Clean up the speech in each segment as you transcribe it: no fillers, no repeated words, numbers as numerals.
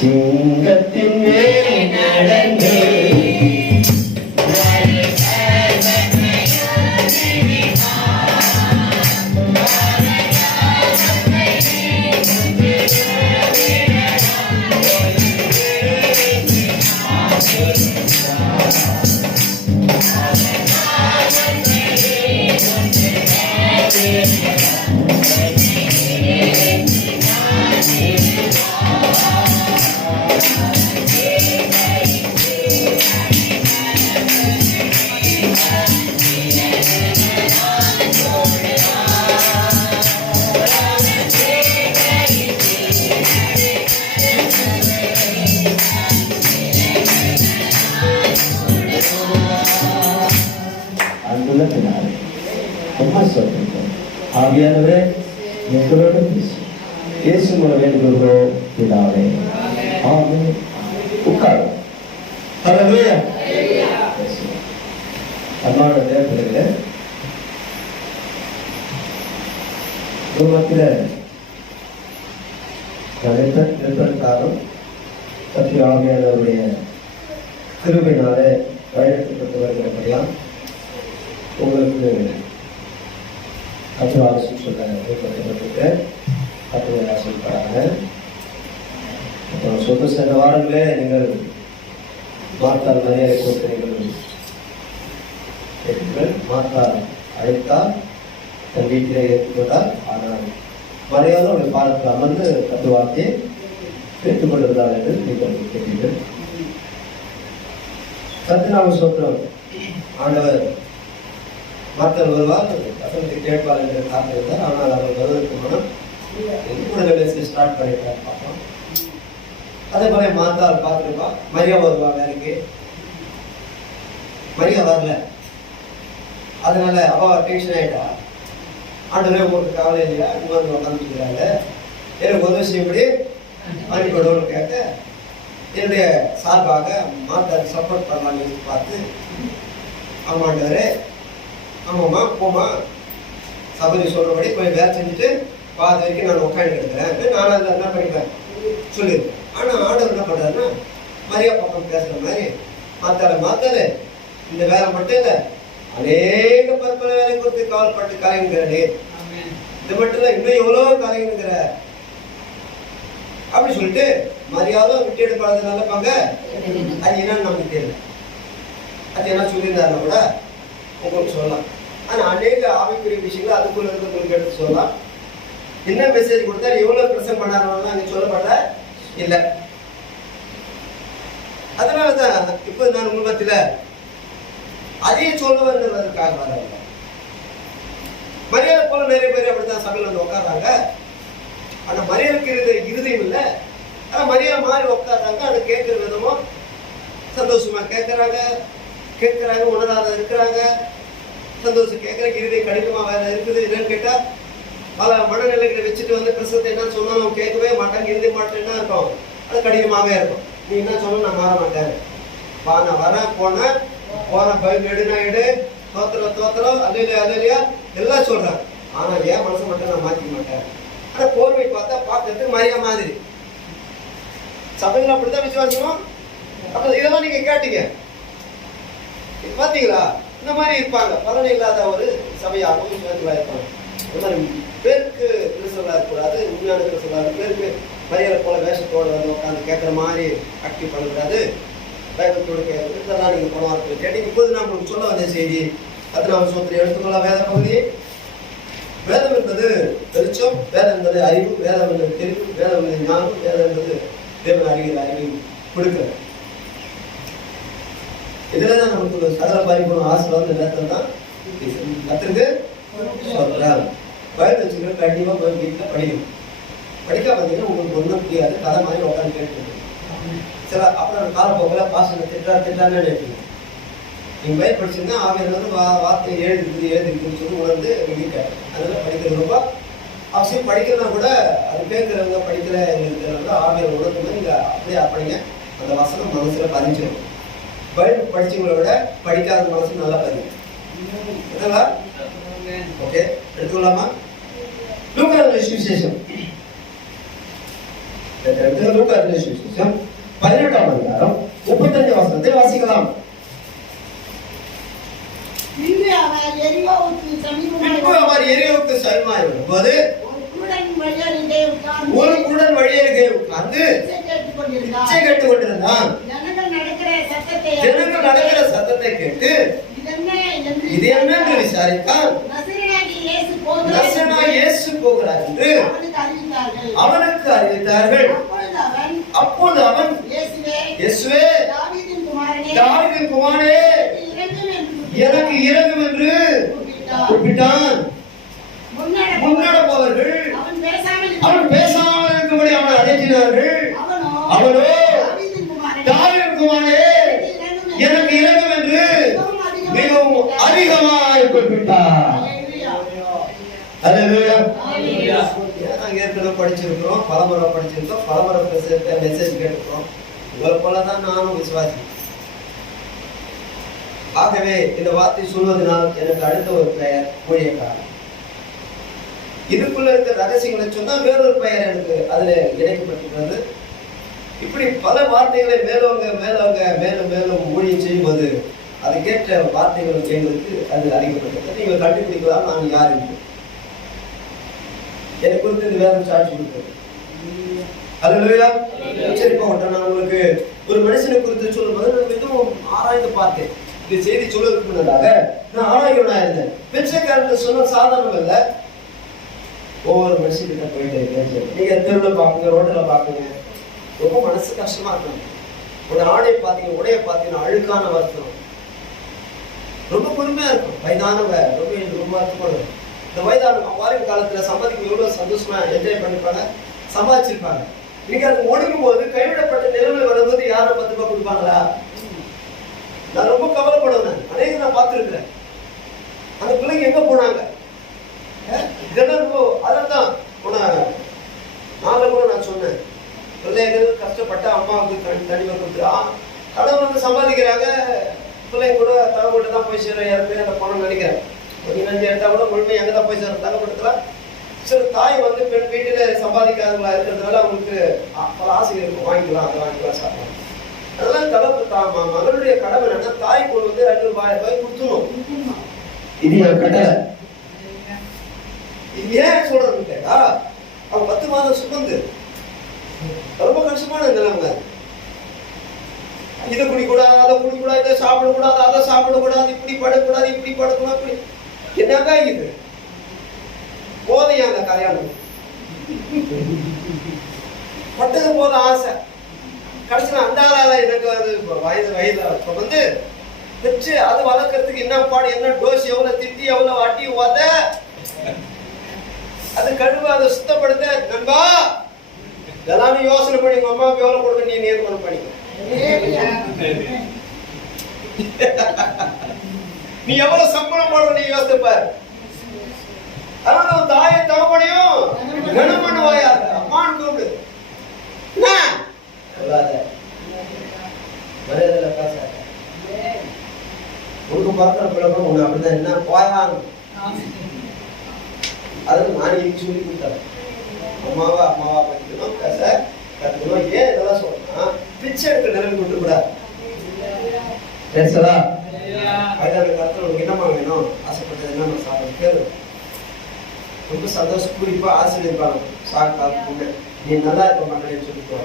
சிங்கத்தின் மேல் நடந்து ஆவியானவரே எங்களோடு பேசி மூலம் வேண்டுகிறோம் பிதாவே. ஆமென். உட்காரும். ஹல்லேலூயா. அன்பான தேவர்களே, உலகத்தில் நிறுத்தற்காலம் சத்திய ஆவியானவருடைய கிருபையினாலே வழிநடத்தப்பட்டு வருகிறபடியால் உங்களுக்கு கற்றுவாசம் சொல்ல ஏற்படுத்தப்பட்டு கற்றுவாசம் படாங்க. அப்புறம் சொந்த சில வாரங்களே நீங்கள் மாத்தால் மரியாதை கொடுத்து நீங்கள் மாத்தால் அழைத்தால் தன் வீட்டிலே ஏற்றுக்கொண்டால், ஆனால் மரியாதை உங்கள் பாடத்தில் அமர்ந்து கற்றுவார்த்தையை பெற்றுக்கொண்டிருந்தால் என்று நீங்கள் கேட்டீர்கள். சத்துநாம சோத்திரம். ஆண்டவர் மாத்தல் வருவார், வசனத்தை கேட்பார் என்று காத்திருந்தார். ஆனால் அவர் வருவதற்கு மனம் ஸ்டார்ட் பண்ணிட்டார். பார்ப்போம். அதே போல மாத்தால் பார்த்துருப்பா. மரியா வருவா வேலைக்கு, மரியா வரல. அதனால அவ டென்ஷன் ஆயிட்டா. ஆண்டவரே உங்களுக்கு கவலை இல்லையா, இங்க வந்து உட்காந்துக்கிறாங்க, எனக்கு உதவி செய்யும்படி அனுப்பிவிடுவோம்னு கேட்க, என்னுடைய சார்பாக மாத்தாருக்கு சப்போர்ட் பண்ணலான்னு பார்த்து, ஆமாண்டவரே ஆமாம்மா போமா சபரி சொல்றபடி கொஞ்சம் வேலை செஞ்சுட்டு பாதி வரைக்கும் நான் உட்காந்து எடுக்கிறேன், நானும் அதை என்ன பண்ணிப்பேன் சொல்லியிருக்கேன். ஆனால் ஆண்டவர் என்ன பண்ணுறாருன்னா, மரியா பக்கம் பேசுகிற மாதிரி மாத்தாரு இந்த வேலை மட்டும் இல்லை, அநேக பற்பல வேலை குறித்து கவலைப்பட்டு கலைங்கிறே, இது மட்டும் இல்லை இன்னும் எவ்வளோ கலைங்கிற அப்படி சொல்லிட்டு மரியாதை விட்டு எடுப்பாது நல்லப்பாங்க. அது என்னன்னு நமக்கு தெரியல. அது என்ன சொல்லியிருந்தாருன்னா கூட உங்களுக்கு சொல்லலாம். ஆனால் அநேக ஆவிக்குரிய விஷயங்கள் அதுக்குள்ள இருக்கிறவங்களுக்கு எடுத்து சொல்லலாம். என்ன மெசேஜ் கொடுத்தா எவ்வளவு பிரசங்கம் பண்ணாருன்னா அங்கே சொல்லப்பட இல்லை. அதனாலதான் இப்போ நான் உங்கள் மத்தியில அதே சொல்ல வந்ததற்காக வரவில்லை. மரியாதை போல நிறைய பேர் அப்படித்தான் சபையில் வந்து உட்கார்றாங்க. ஆனா மரியாதைக்கு இருதயம் இல்லை. ஆனா மரியாதை மாறி உட்கார்றாங்க. அதை கேட்கிற விதமும் சந்தோஷமா கேட்கறாங்க, உணராத இருக்கிறாங்க. சந்தோஷம் கேட்கறதுக்கு இருதயம் கடினமா வேற இருக்குது. என்னன்னு கேட்டா பல மனநிலைகளை வச்சுட்டு வந்து பிரசத்தை என்ன சொன்னாலும் கேட்கவே மாட்டாங்க. இருதய மாட்டேன்னா இருக்கும், அது கடினமாவே இருக்கும். நீ என்ன சொன்ன நான் மாற மாட்டேன், நான் வரேன் போன பயில் எடுனா எடு, தோத்திரம் அலையிலையா எல்லாம் சொல்றேன். ஆனா ஏன் மனசு மட்டும் நான் மாற்றிக்க மாட்டேன். ஆனா போர்வை பார்த்தா பார்க்கறதுக்கு மரியா மாதிரி. சபையில் அப்படித்தான் விசுவாசமும். அப்ப இதெல்லாம் நீங்க கேட்டீங்க பாத்தீங்களா? இந்த மாதிரி இருப்பாங்க. பலன் இல்லாத ஒரு சபையாகவும் விசுவாசிகளா இருப்பாங்க. இந்த மாதிரி பேருக்கு கிறிஸ்தவர்களா இருக்கக்கூடாது, உண்மையான கிறிஸ்தவர்களா பேருக்கு மரியாதை போல வேஷத்தோட வந்து உட்காந்து கேட்கற மாதிரி ஆக்டிவ் பண்ணக்கூடாது. பைபிளோட கேட்கறது இதெல்லாம் நீங்க போன வாரத்தில் கேட்டீங்க. இப்போது நான் உங்களுக்கு சொல்ல வந்த செய்தி பதினாறு சூத்திரம் எடுத்துக்கொள்ள. வேத பகுதி. வேதம் என்பது வெளிச்சம், வேதம் என்பது அறிவு, வேதம் என்பது தெரிவு, வேதம் என்பது ஞானம், வேதம் என்பது தேவன் அறிகிற அறிவு கொடுக்கிறது. இதுலதான் நமக்கு சகல பரிபூர்ண ஆசீர்வாதம் இந்த நேரத்தில் தான் கத்திருக்கு சொல்றாங்க. பைபிள் வச்சுக்கிற கண்டிப்பா போய் வீட்டில் படிக்கணும். படிக்க பார்த்தீங்கன்னா உங்களுக்கு ஒன்றும் புரியாது, கதை மாதிரி உட்காந்து கேட்டு சில அப்புறம் காலப்போக்கில் பாசனை திட்டான்னு நினைப்பீங்க. நீங்க பைபிள் படிச்சிருந்தா ஆவியானவர் வந்து வார்த்தை எழுதிருக்குன்னு சொல்லி உணர்ந்து வெளியிட்டாரு. அதனால படிக்கிறது ரொம்ப அவசியம். படிக்கிறதா கூட அது கேட்கிறவங்க படிக்கிறவங்க ஆவியானவர் உணர்ந்து மாதிரி நீங்க அப்படியே படிங்க. அந்த வசனம் மனசுல பதிஞ்சிடும். பைபிள் படிச்சவங்களை விட படிக்காத மனசு நல்லா பதியும். ஓகே, எடுத்துக்கலாமா? லூக்கா சுவிசேஷம் 18ஆம் அதிகாரம் 35 வசனத்தை வாசிக்கலாம். பின்பு அவர் எரிகோவுக்கு சமீபமாய் வரும்போது ஒரு குருடன் வழியருகே உட்கார்ந்து பிச்சை கேட்டுக் கொண்டிருந்தான். ஜனங்கள் நடக்கிற சத்தத்தை கேட்டு இது என்ன என்று விசாரித்தான். நசரேயனாகிய இயேசு போகிறார் என்று அவனுக்கு அறிவித்தார்கள். அப்பொழுது அவன், இயேசுவே, தாவீதின் குமாரனே, எனக்கு இரங்கும் என்று கூப்பிட்டான். முன்னடப்பவர்கள் அவன் பேசாமல் இருக்கும்படி அவனை அழைத்தினார்கள். அவனோ, தாவீதின் குமாரனே, எனக்கு இரங்கும் என்று மிகவும் அதிகமாய் குறிப்பிட்டார். நாங்க ஏற்கனவே படிச்சிருக்கிறோம், பலமுறை படிச்சிருக்கோம், பலமுறை மெசேஜ் கேட்டிருக்கிறோம். உங்களை போலதான் நானும் விசுவாசி. ஆகவே இந்த வார்த்தை சொல்வதனால் எனக்கு அடுத்த ஒரு பெயர் ஊழியக்காரன். இதுக்குள்ள இருக்க ரகசியங்களை சொன்னா வேறொரு பெயர் எனக்கு அதுல இணைக்கப்பட்டிருக்கிறது. இப்படி பல வார்த்தைகளை மேலும் மேலும் ஊழியம் செய்யும்போது அதுக்கேற்ற வார்த்தைகளை செய்வதற்கு அது அறிக்கப்பட்டது. நீங்கள் கண்டுபிடிக்கலாம் நான் யார் என்று. எனக்கு குறித்து இந்த வேதம் சாட்சி கொடுக்கிறது. அல்லேலூயா. சரி, போகட்டும். நான் உங்களுக்கு ஒரு மனுஷனை குறித்து சொல்லும்போது நான் மிகவும் ஆராய்ந்து பார்த்தேன். இந்த செய்தி சொல்வதற்கு முன்னதாக நான் ஆராய்வனா இருந்தேன். பிச்சைக்காரன் சொன்ன சாதாரணம் இல்லை. ஒவ்வொரு மனுஷன்கிட்ட போயிட்டு நீங்க தெருவில் பாக்குங்க, ரோட்ல பாக்குங்க, ரொம்ப மனசு கஷ்டமா இருக்கும். ஒரு ஆடை பார்த்தீங்க, உடைய பார்த்தீங்கன்னா அழுக்கான வருத்தம், ரொம்ப பொறுமையா இருக்கும். வயதானவங்க ரொம்ப வருத்தப்படுது. இந்த வயதான வாரின் காலத்துல சம்பாதிக்க எவ்வளவு சந்தோஷமா என்ஜாய் பண்ணிருப்பாங்க, சம்பாதிச்சிருப்பாங்க. இன்னைக்கு அது ஒடுங்கும் போது கைவிடப்பட்ட நிலைமை வரும்போது யாரும் 10 ரூபாய் கொடுப்பாங்களா? நான் ரொம்ப கவலைப்படுவேன். அநேக நான் பார்த்துருக்கிறேன். அந்த பிள்ளைங்க எங்க போனாங்க? இதெல்லாம் அதான் போனாங்க. நாங்கள் கூட நான் சொன்னேன், பிள்ளைகள் கஷ்டப்பட்ட அம்மாவுக்கு தனிமை கொடுத்துருா கடவுள் வந்து சம்பாதிக்கிறாங்க. பிள்ளைங்க கூட தகவல்கிட்ட தான் போய் சேர யாருமே அந்த பணம் நினைக்கிறேன். கொஞ்சம் நஞ்சு எடுத்தா கூட முழுமை எங்கே தான் போய் சேர தகவல்படுத்தலாம். சில தாய் வந்து பெண் வீட்டில் சம்பாதிக்காதவங்களா இருக்கிறதுனால அவங்களுக்கு பல ஆசைகள் இருக்கும். வாங்கிக்கலாம், அதை வாங்கிக்கலாம், சாப்பிடலாம். அதெல்லாம் கடவுள் மகளுடைய கடமை என்னன்னா தாய் கொண்டு வந்து 2,000 ரூபாய் கொடுத்துணும். இது என் கடை. இது ஏன் சொல்றதுன்னு கேட்டா, அவன் 10 மாதம் சுமந்து ரொம்ப கஷ்டமான நிலைமை. இதை குடிக்கூடாது, அதை குடிக்கூடாது, இதை சாப்பிடக்கூடாது, அதை சாப்பிடக்கூடாது, இப்படி படக்கூடாது, இப்படி படக்கூடாது, அப்படி என்னங்க இது போதையா? அந்த கல்யாணம் பட்டது போத ஆசை. கடைசியில் அந்த ஆளால எனக்கு அது வயது வந்து வச்சு அது வளர்க்கறதுக்கு என்ன பாடு, என்ன டோஸ், எவ்வளவு திட்டி, எவ்வளவு அட்டி உத, அது கழுவ, அதை சுத்தப்படுத்த. நண்பா, இதெல்லாம் யோசனை பண்ணி உங்க அம்மாவுக்கு எவ்வளவு கொடுக்க நீ நேர்மணம் பண்ணிக்க. நீ எவ்வளவு சம்பளம் போடுற நீ யோசிப்பார். அதனால தாயை தகப்பனையும் கனம் பண்ணுவாயா? அம்மான்னு கூப்பிடு. மரியாதை பேசாத. உனக்கு பார்க்கிற பிள்ளைங்க உன்னை அப்படிதான் என்ன போயான். அது நான் இன்னைக்கு சொல்லி கொடுத்தேன். அம்மாவா படிக்கணும், பேச கத்துக்கணும். ஏன் இதெல்லாம் சொன்னா பிச்சை எடுக்க நிலைமை கொண்டு கூடாது. பேசலா வயதான காலத்துல உனக்கு என்னமா வேணும், ஆசைப்பட்டது என்னமா சாப்பிட கேளு. ரொம்ப சந்தோஷம் குறிப்பா ஆசிரியப்பாங்க. சாப்பிட்டு நீ நல்லா இருக்க மாட்டேன்னு சொல்லிட்டு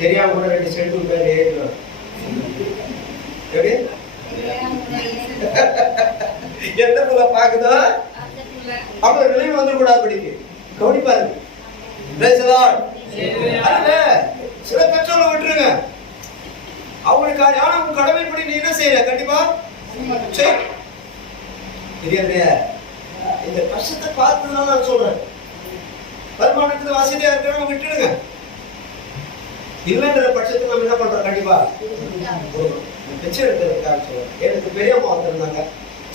தெரியாம கூட 2 செட்டு பேர் ஏறிடுவாங்க. எப்படி எந்த புள்ள பாக்குதோ அவங்க நிலைமை வந்துடக்கூடாது. படிக்கு கவனிப்பாரு. சில பெற்றோர்களை விட்டுருங்க, அவங்களுக்கு ஆனா உங்க கடமைப்படி நீ என்ன செய்யற கண்டிப்பா தெரியாது. இந்த கஷ்டத்தை பார்த்துதான் நான் சொல்றேன். வருமானத்துக்கு வசதியா இருக்கிறவங்க விட்டுடுங்க. இல்லைன்ற பட்சத்துக்கு நம்ம என்ன பண்றோம்? கண்டிப்பா பிச்சை எடுக்கிறதுக்காக சொல்லுவாங்க. எனக்கு பெரியம்மா ஒருத்தருந்தாங்க,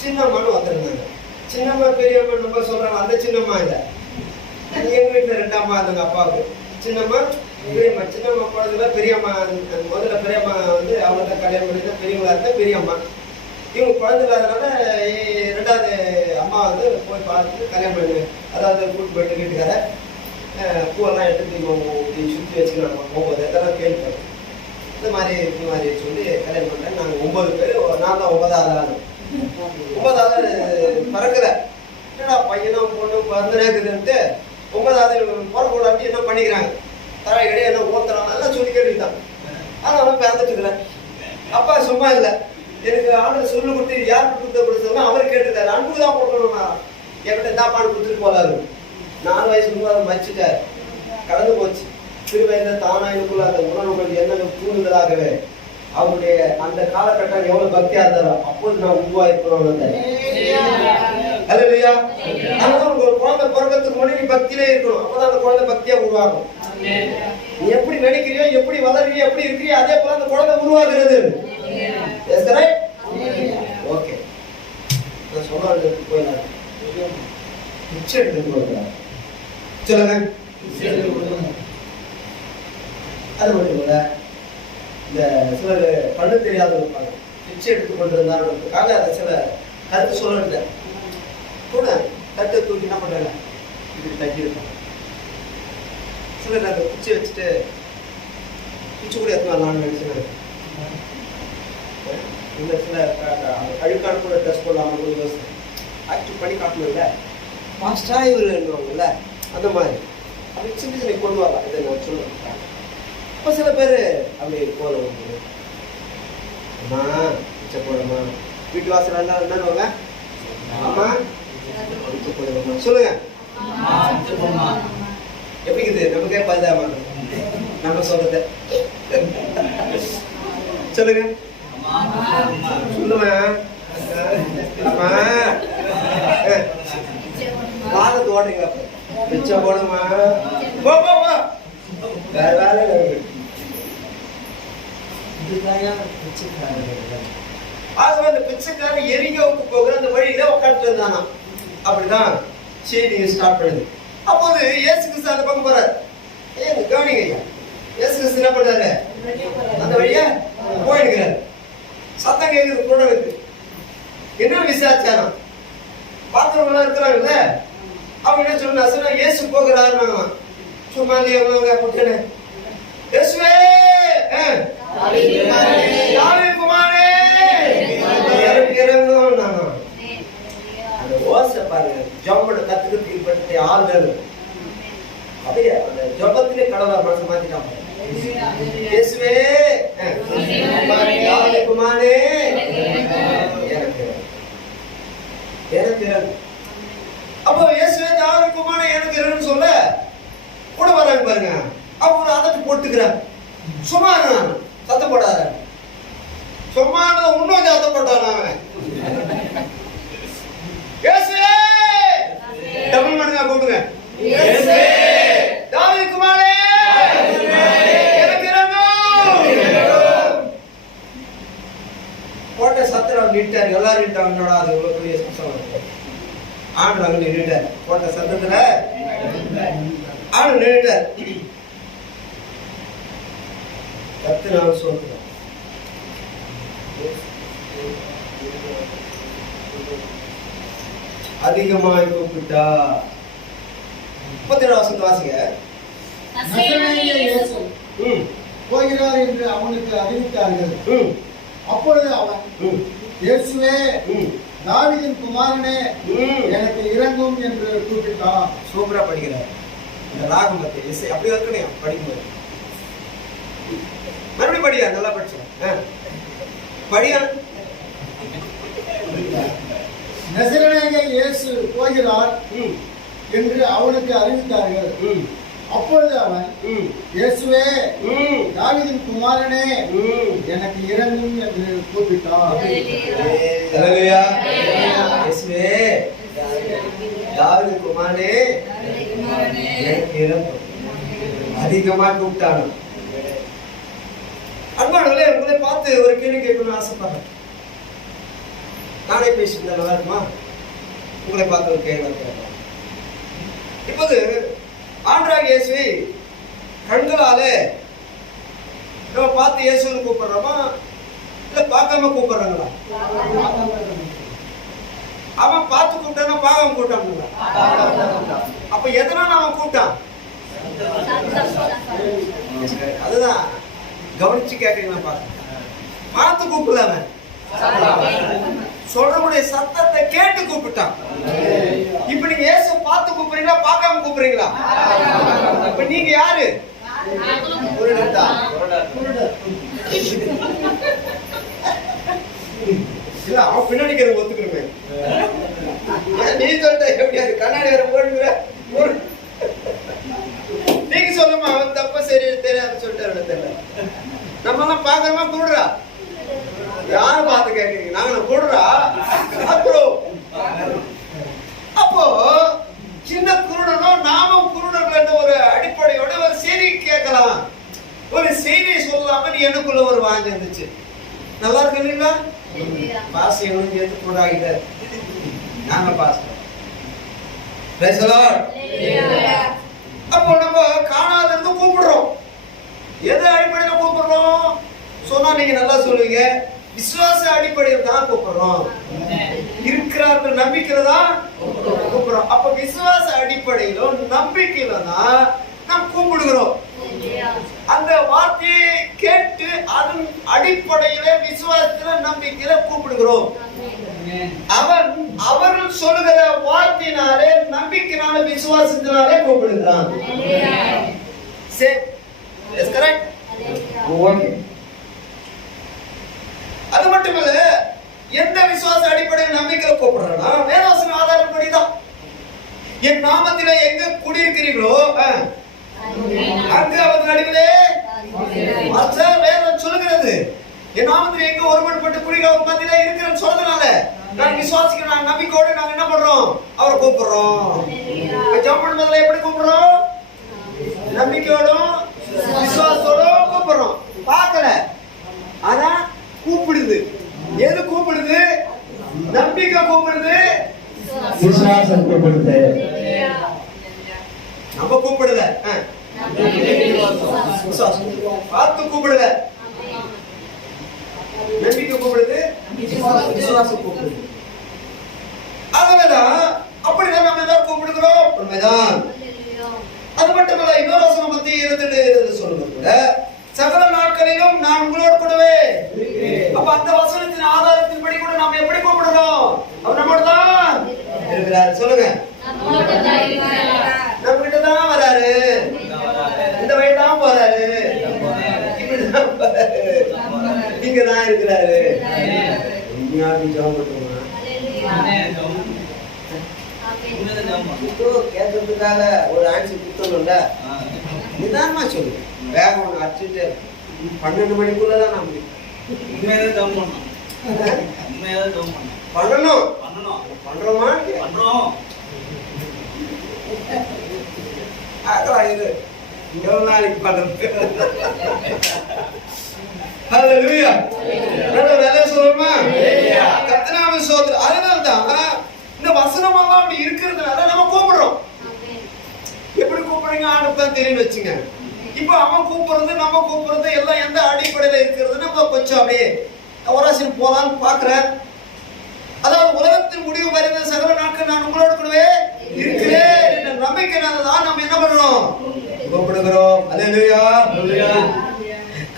சின்னம்மான்னு ஒருத்தருந்தாங்க. சின்னம்மா பெரியம்மா நம்ம சொல்றாங்க, அந்த சின்னம்மா இல்லை. எங்க வீட்டுல 2 அம்மா இருந்தாங்க அப்பாவுக்கு. சின்னம்மா பெரியம்மா. சின்னம்மா குழந்தைல பெரியம்மா, முதல்ல பெரியம்மா வந்து அவங்க தான் கல்யாணம் பண்ணி தான் பெரியவங்களா இருந்தா பெரியம்மா. இவங்க குழந்தை இல்லாதனால 2வது அம்மா வந்து போய் பார்த்துட்டு கல்யாணம் பண்ணி, அதாவது கூட்டு போயிட்டு வீட்டுக்கார பூவெல்லாம் எடுத்து சுற்றி வச்சுக்கிறாங்க போகும்போது அதெல்லாம் கேள்விப்பட்டேன். இந்த மாதிரி சொல்லி கல்யாணம் பண்ணேன். நாங்கள் 9 பேர், நான் தான் 9வது ஆள். 9வது பறக்கல. என்னடா பையனும் பொண்ணு பிறந்துனேக்குதுன்ட்டு 9வது பிறக்கூடாது என்ன பண்ணிக்கிறாங்க, தலை கிடையாது என்ன ஊத்துறாங்க எல்லாம் சொல்லி கேட்டுக்கிட்டான். ஆனால் அவன் பிறந்துட்டு இருக்கிறேன். அப்பா சும்மா இல்லை, எனக்கு ஆர்டர் சொல்லு கொடுத்து யாருக்கு கொடுத்தா அவர் கேட்டுருக்காரு. அன்பு தான் கொடுக்கணும்னா என்கிட்ட தாப்பாடு கொடுத்துட்டு போறாரு. 4 வயசுக்கு அதை மச்சிட்டார், கடந்து போச்சு. சிறு வயதில் தானா எனக்குள்ள அந்த உணர்வுகள் என்ன தூண்டுதலாகவே அவருடைய அந்த காலகட்டம் எவ்வளவு பக்தியா இருந்தாரோ அப்போது நான் உருவாயிருக்கணும். அது இல்லையா? அதனால ஒரு குழந்தை பிறக்கிறதுக்கு முன்னாடி நீ பக்தியிலே இருக்கணும். அப்பதான் அந்த குழந்தை பக்தியா உருவாகும். நீ எப்படி நினைக்கிறியோ, எப்படி வளர்றியோ, எப்படி இருக்கிறியோ அதே போல அந்த குழந்தை உருவாகிறது. ஓகே, நான் சொல்ல போயிடலாம். பிச்சை எடுத்து கொடுக்குறாங்க சொல்லுங்க. அது மட்டும் இல்ல, இந்த சிலர் பண்ண தெரியாத இருப்பாங்க, பிச்சை எடுத்து கொண்டிருந்தான்றதுக்காக அதை சில கருத்து சொல்ல கூட கருத்தை தூக்கி என்ன பண்றாங்க, இப்படி தட்டி இருப்பாங்க. சிலர் அந்த பிச்சை வச்சுட்டு பிச்சை கூட எத்தனாலும் நினைச்சுனாங்க. இந்த சில அழுக்காடு கூட ட்ரெஸ் போடலாமல் யோசனை ஆக்டிவ் பண்ணி காட்டணும்ல, ஃபாஸ்டா இவர் என்னவாங்கல்ல, அந்த மாதிரி அப்படி சின்ன சின்ன கொண்டு வரலாம். இதை நான் சொல்லுவேன். இப்போ சில பேர் அப்படி போதும் அம்மா பிச்சை போடமா, வீட்டு வாசல் எல்லாம் என்னன்னுவாங்க, அம்மா பிச்சை போடுமா சொல்லுங்க. எப்படி இருக்குது நமக்கே பரிதாபமா நம்ம சொல்றது. சொல்லுங்க சொல்லுவேன். அம்மா காலத்து ஓடுறீங்க, பிச்சை போடுமா, போ போ போ, வேற வேலை அது வந்து பிச்சைக்காரன் எரிஞ்சவுக்கு போகிற அந்த வழியில உட்காந்துட்டு இருந்தானா. அப்படிதான் செய்தி ஸ்டார்ட் பண்ணுது. அப்போது இயேசு கிறிஸ்து அந்த பக்கம் போறாரு. கவனிங்க ஐயா, இயேசு கிறிஸ்து என்ன பண்றாரு, அந்த வழியா போயிருக்கிறாரு. சத்தம் கேட்குது குரலுக்கு. என்ன விசாரிச்சானா, பாத்திரம்லாம் இருக்கிறாங்கல்ல, அவங்க என்ன சொன்னா, இயேசு போகிறாருன்னாங்க. சும்மா குட்டனே, இயேசுவே ஓசை பாருங்க, ஜம்பட கத்துக்கிறதுக்கு ஆள்கள் அப்படியே அந்த ஜபத்திலே கடவுளை மனசு மாத்திட்டாங்க. இயேசுவே குமாரே எனக்கு அப்போ இயேசுவே தாவீது குமாரே எனக்கு இருன்னு சொல்ல கூட வராங்க பாருங்க. அவங்க அதட்டு போட்டுக்கிறாங்க. சும்மா சத்தம் போடாத, சும்மா இன்னும் சத்தம் போட்டான் அவன். இயேசுவே டபுள் மடங்கா கூப்பிடுங்க, இயேசுவே தாவீது குமாரே எனக்கு இறங்கும். போட்ட சத்தம் நிட்டார். எல்லாரும் நிட்டாங்க. அது இவ்வளவு பெரிய சத்தம். ஆண்டு நின்றுட்டார். போட்ட சத்தத்துல ஆண்டு நின்றுட்டார். கத்து நான் சொல்றேன், அதிகமாய் கூப்பிட்டா. 37 வாசிங்க. போகிறார் என்று அவனுக்கு அறிவித்தார்கள். அப்பொழுது அவன், இயேசுவே தாவீதின் குமாரனே எனக்கு இறங்கும் என்று கூப்பிட்டான். சூப்பரா படிக்கிறார். இந்த ராகம் பத்தி இசை அப்படி இருக்கணும் படிக்கும்போது. மறுபடியும் படியா, நல்லா படிச்சேன் படியா. நசரேயனாகிய இயேசு போகிறார் என்று அவனுக்கு அறிவித்தார்கள். அப்பொழுது அவன், இயேசுவே தாவீதின் குமாரனே எனக்கு இறங்கும் என்று கூப்பிட்டான். ஹல்லேலூயா. இயேசுவே தாவீது குமாரனே எனக்கு இறங்கும். அதிகமா கூப்பிட்டான். அன்பானவர்களே, உங்களை பார்த்து பார்த்து ஒரு கேள்வி கேட்கணும்னு ஆசைப்படுறேன். நானே பேசிட்டு நல்லா இருக்குமா? உங்களை பார்த்து ஒரு கேள்வி கேட்கலாம். இப்போது ஆண்டவராகிய இயேசுவை கண்களாலே நம்ம பார்த்து இயேசுன்னு கூப்பிடுறோமா, இல்ல பார்க்காம கூப்பிடுறாங்களா? அவன் பார்த்து கூப்பிட்டானா பார்க்காம கூப்பிட்டாங்களா? அப்ப எதனால அவன் கூப்பிட்டான்? அதுதான் கவனிச்சு கேட்கறீங்களா? பார்த்து கூப்பிடல, அவன் சொல்றவங்களுடைய சத்தத்தை கேட்டு கூப்பிட்டான். இப்ப நீங்க இயேசு பார்த்து கூப்பிடுறீங்களா, பார்க்காம கூப்பிடுறீங்களா? இப்ப நீங்க யாரு? இல்ல, அவன் பின்னாடி ஒத்துக்கிறமே. நீ சொல்ற எப்படியாது கண்ணாடி வர போடுங்கிற நீங்க சொல்லுமா, அவன் தப்ப சரி தெரியாது சொல்லிட்டு தெரியல. நம்ம எல்லாம் பாக்குறோமா? கூடுறா யாரு பார்த்து கேட்கறீங்க? நாங்க கூடுறா. அப்போ சின்ன குருடனும் நாமும் குருடர்கள் ஒரு அடிப்படையோட ஒரு செய்தி கேட்கலாம். ஒரு செய்தி சொல்லலாம நீ எனக்குள்ள ஒரு வாங்கி இருந்துச்சு. நல்லா இருக்கு இல்லைங்களா? பாஸ் எவனும் சேர்த்து கூடாகிட்ட நாங்க பாஸ். அப்போ நம்ம காணாதது கூப்பிடுறோம். எது அடிப்படையில கூப்பிடுறோம் சொன்னா நீங்க நல்லா சொல்லுவீங்க. விசுவாச அடிப்படையில் தான் கூப்பிடுறோம். இருக்கிறார்கள் நம்பிக்கையில தான் கூப்பிடுறோம். அப்ப விசுவாச அடிப்படையிலும் நம்பிக்கையில தான் நாம் கூப்பிடுகிறோம். அந்த வார்த்தையை கேட்டு அதன் அடிப்படையில விசுவாசத்துல நம்பிக்கையில கூப்பிடுகிறோம். அவர்கள் சொல்லுகிற வார்த்தையினாலே நம்பிக்கையினால விசுவாசத்தினாலே கூப்பிடுகிறான். அது மட்டுமல்ல, எந்த விசுவாச அடிப்படையில் நம்பிக்கையில கூப்பிடுறா? வேதவசன ஆதாரப்படிதான். என் நாமத்தில எங்க குடியிருக்கிறீர்களோ அங்கு அவர் நடுவிலே வேதம் சொல்லுகிறது. என் நாமத்தில் எங்க ஒருவன்பட்டு குடிகள் மத்தியில இருக்கிறேன்னு சொல்றதுனால நான் விசுவாசிக்கிறேன். நான் நம்பிக்கையோடு நாங்க என்ன பண்றோம்? அவரை கூப்பிடுறோம். ஜம்பன் முதல்ல எப்படி கூப்பிடுறோம்? நம்பிக்கையோடும் விசுவாசத்தோடும் கூப்பிடுறோம். பார்க்கல, ஆனா கூப்பிடுது. எது கூப்பிடுது? நம்பிக்கை கூப்பிடுது, விசுவாசம் கூப்பிடுது. நம்ம கூப்பிடல, பார்த்து கூப்பிடல. நம்பிக்கை கூப்பிடுது, விசுவாசம் கூப்பிடுது. ஆகவேதான் அப்படிதான் நம்ம எல்லாரும் கூப்பிடுகிறோம். உண்மைதான். அது மட்டுமல்ல, இன்னொரு வசனம் பத்தி 22 சொல்லுங்க. சகல நாட்களிலும் நான் உங்களோடு கூடவே. அப்ப அந்த வசனத்தின் ஆதாரத்தின்படி கூட நாம எப்படி கூப்பிடுறோம்? அவர் நம்மோட தான் இருக்கிறாரு. சொல்லுங்க, நம்ம கிட்ட தான் வராரு. இந்த வழி தான் போறாரு, இப்படிதான் போறாரு, இங்க தான் இருக்கிறாரு. கேட்கறதுக்காக ஒரு ஆன்சர் கொடுத்தோம்ல, நிதானமா சொல்லுங்க. வேகம் ஒண்ணு அடிச்சுட்டு 12 மணிக்குள்ளதான் நான் முடியும். பண்ணணும் பண்றோமா? பண்றோம். இது எவ்வளவு நாளைக்கு பண்றது? ஹல்லேலூயா. வேலை சொல்லுமா? கர்த்தனாம சோதர. அதனால்தான் இந்த வசனமெல்லாம் அப்படி இருக்கிறதுனால நம்ம கூப்பிடுறோம். எப்படி கூப்பிடுறீங்க ஆனதான் தெரியும் வச்சுங்க. இப்ப அவன் கூப்பிடுறது நம்ம கூப்பிடுறது எல்லாம் எந்த அடிப்படையில இருக்கிறது நம்ம கொஞ்சம் அப்படியே ஒராசின் போலான்னு பாக்குறேன். அதாவது உலகத்தின் முடிவு வரைந்த சகல நாட்கள் நான் உங்களோட கூடவே இருக்கிறேன் என்ற நம்பிக்கையினால தான் நம்ம என்ன பண்றோம்? கூப்பிடுகிறோம். அல்லேலூயா.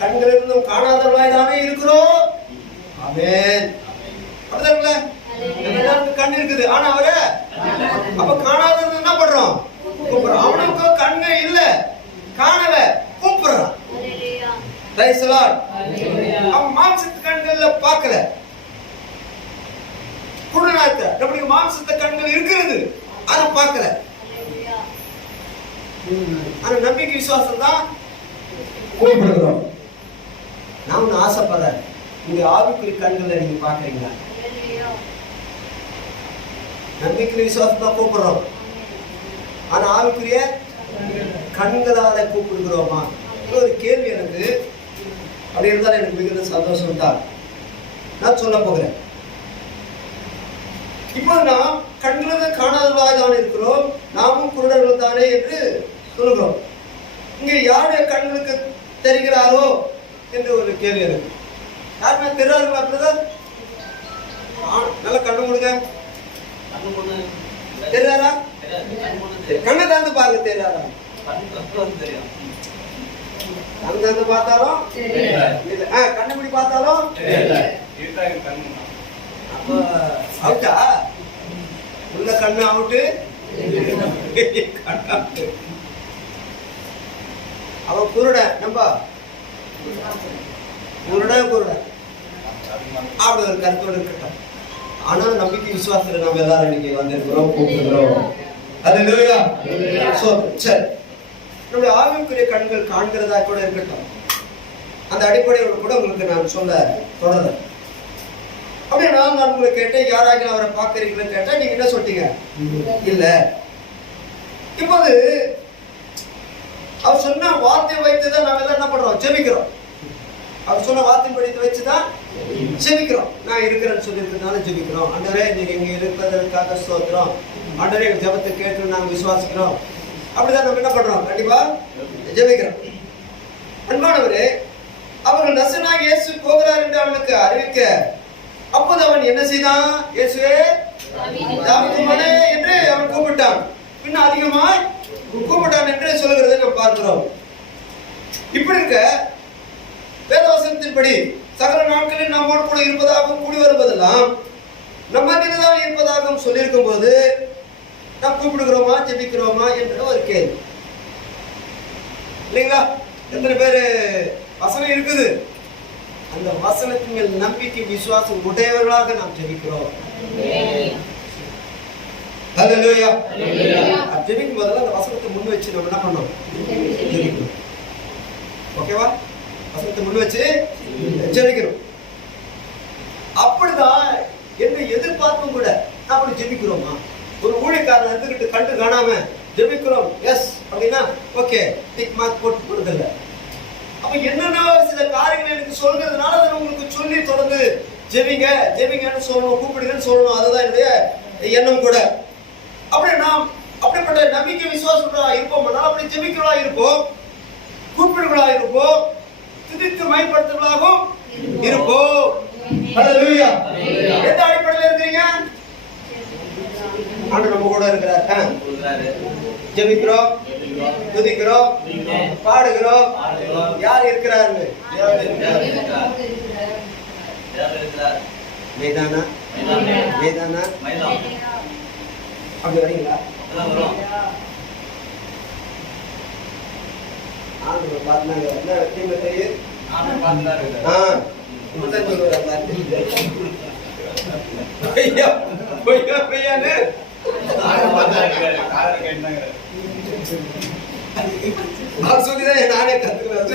கண்கள் இருந்தும் காணாதவர்களாய் தானே இருக்கிறோம். ஆமென். அப்படிதானே? எல்லாருக்கும் கண் இருக்குது, ஆனா அவரை அப்ப காணாதது என்ன பண்றோம்? கூப்பிடுறோம். அவனுக்கு கண்ணே இல்ல, காணல, கூப்பிடுறான். Price the Lord. அவன் மாம்சத்து கண்கள்ல பார்க்கல, குருநாத்த நம்முடைய மாம்சத்து கண்கள் இருக்கிறது, அதை பார்க்கல. ஆனா நம்பிக்கை விசுவாசம் தான் கூப்பிடுகிறோம். நான் ஒண்ணு ஆசைப்படுறேன், நீங்க ஆவிக்குரிய கண்கள்ல நீங்க பாக்குறீங்களா? நம்பிக்கை விசுவாசம் தான் கூப்பிடுறோம், ஆனா ஆவிக்குரிய கண்களால கூப்பிடுகிறோமா? ஒரு கேள்வி எனக்கு. அப்படி இருந்தாலும் எனக்கு மிகுந்த சந்தோஷம் தான். நான் சொல்ல போகிறேன். இப்போ நாம் கண்களுக்கு காணாதவர்களாக தான் இருக்கிறோம், நாமும் குருடர்கள் தானே என்று சொல்லுகிறோம். இங்கே யாருடைய கண்களுக்கு தெரிகிறாரோ என்று ஒரு கேள்வி இருக்கு. யாருமே தெரியாதுங்களா? அப்படிதான் நல்லா கண்ணு கொடுங்க. தெரியாதா? கண்ணை தாந்து பாருங்க. தெரியாதா? கண்ணு தாந்து பார்த்தாலும் கண்ணுபிடி பார்த்தாலும் அவுட்டா? உள்ள கண்ணு அவுட்டு, அவன் குருட. நம்ம குருட அப்படி ஒரு கருத்தோடு இருக்கட்டும். ஆனா நம்பிக்கை விசுவாசத்துல நம்ம எல்லாரும் இன்னைக்கு வந்திருக்கிறோம், கூப்பிடுகிறோம். அல்லேலூயா. சரி, நம்முடைய ஆவிக்குரிய கண்கள் காண்கிறதா கூட இருக்கட்டும். அந்த அடிப்படையோடு கூட உங்களுக்கு நான் சொல்ல தொடர்றேன். அப்படியே நான் உங்களை கேட்டேன், யாராக அவரை பார்க்கறீங்கன்னு கேட்டா நீங்க என்ன சொல்லிட்டீங்க? இல்ல. இப்போது அவர் சொன்ன வார்த்தையை வைத்துதான் நாம எல்லாம் என்ன பண்றோம்? ஜெபிக்கிறோம். அவர் சொன்ன வார்த்தை படித்து வச்சுதான் ஜெபிக்கிறோம். நான் இருக்கிறேன்னு சொல்லி இருக்கிறதுனால ஜெபிக்கிறோம். ஆண்டவரே நீங்க இங்க இருப்பதற்காக ஸ்தோத்திரம். ஆண்டவரே எங்க ஜெபத்தை கேட்டு நாங்க விசுவாசிக்கிறோம். அப்படிதான் நம்ம என்ன பண்றோம்? கண்டிப்பா ஜெபிக்கிறோம். அன்பானவரே, அவர்கள் நசனாகிய இயேசு போகிறார் என்று அவனுக்கு அறிவிக்க, அப்போது அவன் என்ன செய்தான்? இயேசுவே தாவீதின் மகனே என்று அவன் கூப்பிட்டான். இன்னும் அதிகமாய் கூப்பிட்டான் என்று சொல்லுகிறதை நாம் பார்க்கிறோம். இப்படி இருக்க வேதவசனத்தின்படி சகல நாட்களில் நம்மோடு கூட இருப்பதாகவும் கூடி வருவதெல்லாம் நம்ம தான் இருப்பதாகவும் சொல்லியிருக்கும் போது நாம் கூப்பிடுகிறோமா, ஜெபிக்கிறோமா என்ற ஒரு கேள்வி இல்லைங்களா? எத்தனை பேரு வசனம் இருக்குது, அந்த வசனத்தின் மேல் நம்பிக்கை விசுவாசம் உடையவர்களாக நாம் ஜெபிக்கிறோம். ஹல்லேலூயா. ஜெபிக்கும் போதெல்லாம் அந்த வசனத்தை முன் வச்சு நம்ம என்ன பண்ணோம்? ஜெபிக்கணும். ஓகேவா? வசனத்தை முன் வச்சு ஜெபிக்கணும். அப்படிதான் என்ற எதிர்பார்ப்பும் கூட அப்படி ஜெபிக்கிறோமா? ஒரு ஊழியக்காரன் இருந்துகிட்டு கண்டு காணாம ஜெபிக்கிறோம் எஸ் அப்படின்னா ஓகே டிக் மார்க் போட்டு கொடுக்கல. அப்ப என்னென்ன சில காரியங்கள் எனக்கு சொல்றதுனால அதை உங்களுக்கு சொல்லி தொடர்ந்து ஜெபிங்கன்னு சொல்லணும், கூப்பிடுங்கன்னு சொல்லணும். அதுதான் என்னுடைய எண்ணம் கூட. அப்படி நாம் அப்படிப்பட்ட நம்பிக்கை விசுவாசங்களா இருப்போம், அப்படி ஜெபிக்கிறவளா இருப்போம், கூப்பிடுகளா இருப்போம், துதித்து மைப்படுத்துவதாகவும் இருப்போம். ஹல்லேலூயா. எந்த அடிப்படையில் இருக்கிறீங்க? ஆண்டவர் நம்ம கூட இருக்கிறார். ஜெபிக்கிறோம், துதிக்கிறோம், பாடுகிறோம். யார் இருக்கிறாரு? மைதானா மைதானா அப்படி வரீங்களா? ஆண்டவர் பார்த்தாங்க. என்ன தீமத்தேயு இப்பதான் சொல்லுவாரு. சொல்லிதான் நானே கத்துக்கிறேன்.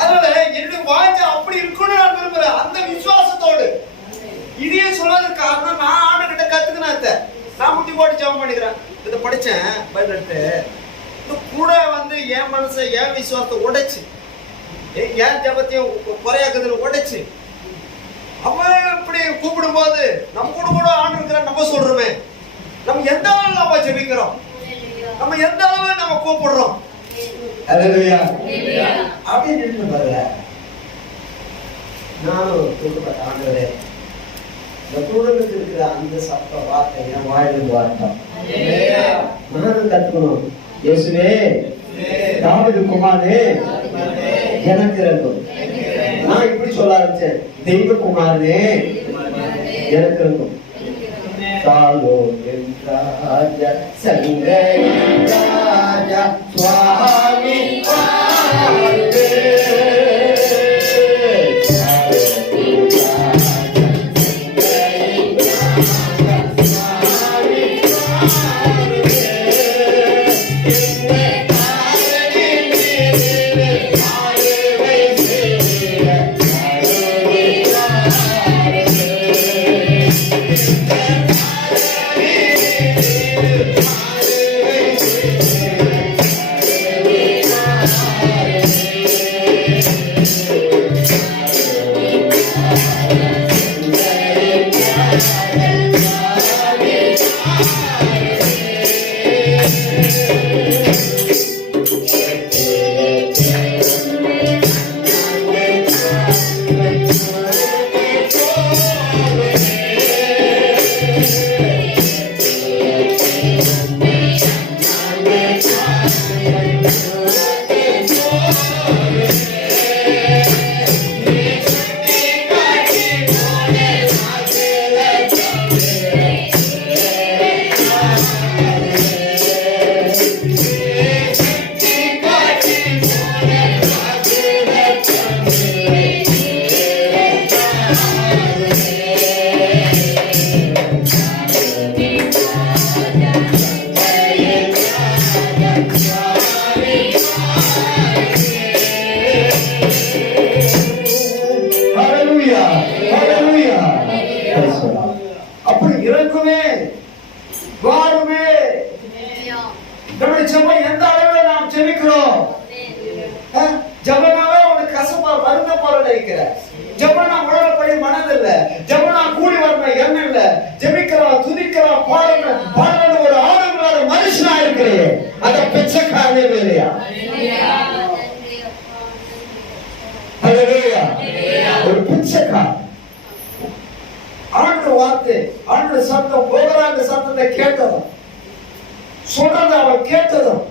அதனால என்னுடைய வாஞ்சை அப்படி இருக்குன்னு நான் விரும்புறேன். அந்த விசுவாசத்தோடு இதையே சொன்னதுக்கு காரணம் நான் ஆண்டு கிட்ட கத்துக்கினேன். நான் முட்டி போட்டு ஜெபம் பண்ணிக்கிறேன். இதை படிச்சேன் பைபிள் எடுத்து. கூட என் மனசை என் விசுவாசத்தை உடைச்சு, என் ஜபத்தையும் குறையாக்குதல் உடைச்சு, அவன் இப்படி கூப்பிடும் போது நம்ம கூட ஆண்டு இருக்கிற நம்ம சொல்றோமே, நம்ம எந்த அளவு நம்ம ஜெபிக்கிறோம், நம்ம எந்த அளவு நம்ம கூப்பிடுறோம். அல்லேலூயா. அப்படின்னு பாருங்க. நானும் கூப்பிட்ட ஆண்டவரே, இந்த கூடலுக்கு இருக்கிற அந்த சத்த வார்த்தை என் வாயிலிருந்து வார்த்தை நானும் கத்துக்கணும். இயேசுவே தாவீது குமாரனே எனக்கு இருக்கும். நான் இப்படி சொல்ல ஆரம்பிச்சேன், தெய்வ குமாரனே எனக்கு இருக்கும். காலோ ராஜா சங்கரி ராஜா சுவாமி அப்படி இறங்குமே வாருமே. நம்முடைய ஜெபம் எந்த அளவில் நாம் ஜெபிக்கிறோம்? ஜெபனாவே உனக்கு கசப்பா வருந்த போல நினைக்கிற ஜெபனா உலகப்படி மனதில்ல. ஜெபனா கூடி வரணும் என்ன இல்ல. ஜெபிக்கிறோம் துதிக்கிறோம் பாடணும் ஒரு ஆளுங்களாத மனுஷனா இருக்கிறேன். அத பிச்சைக்காரனே இல்லையா? ஒரு பிச்சைக்காரன். ஆண்டு வார்த்தை ஆண்டு சத்தம் போகிறாங்க. சத்தத்தை கேட்டதும் சொல்றத அவன் கேட்டதும்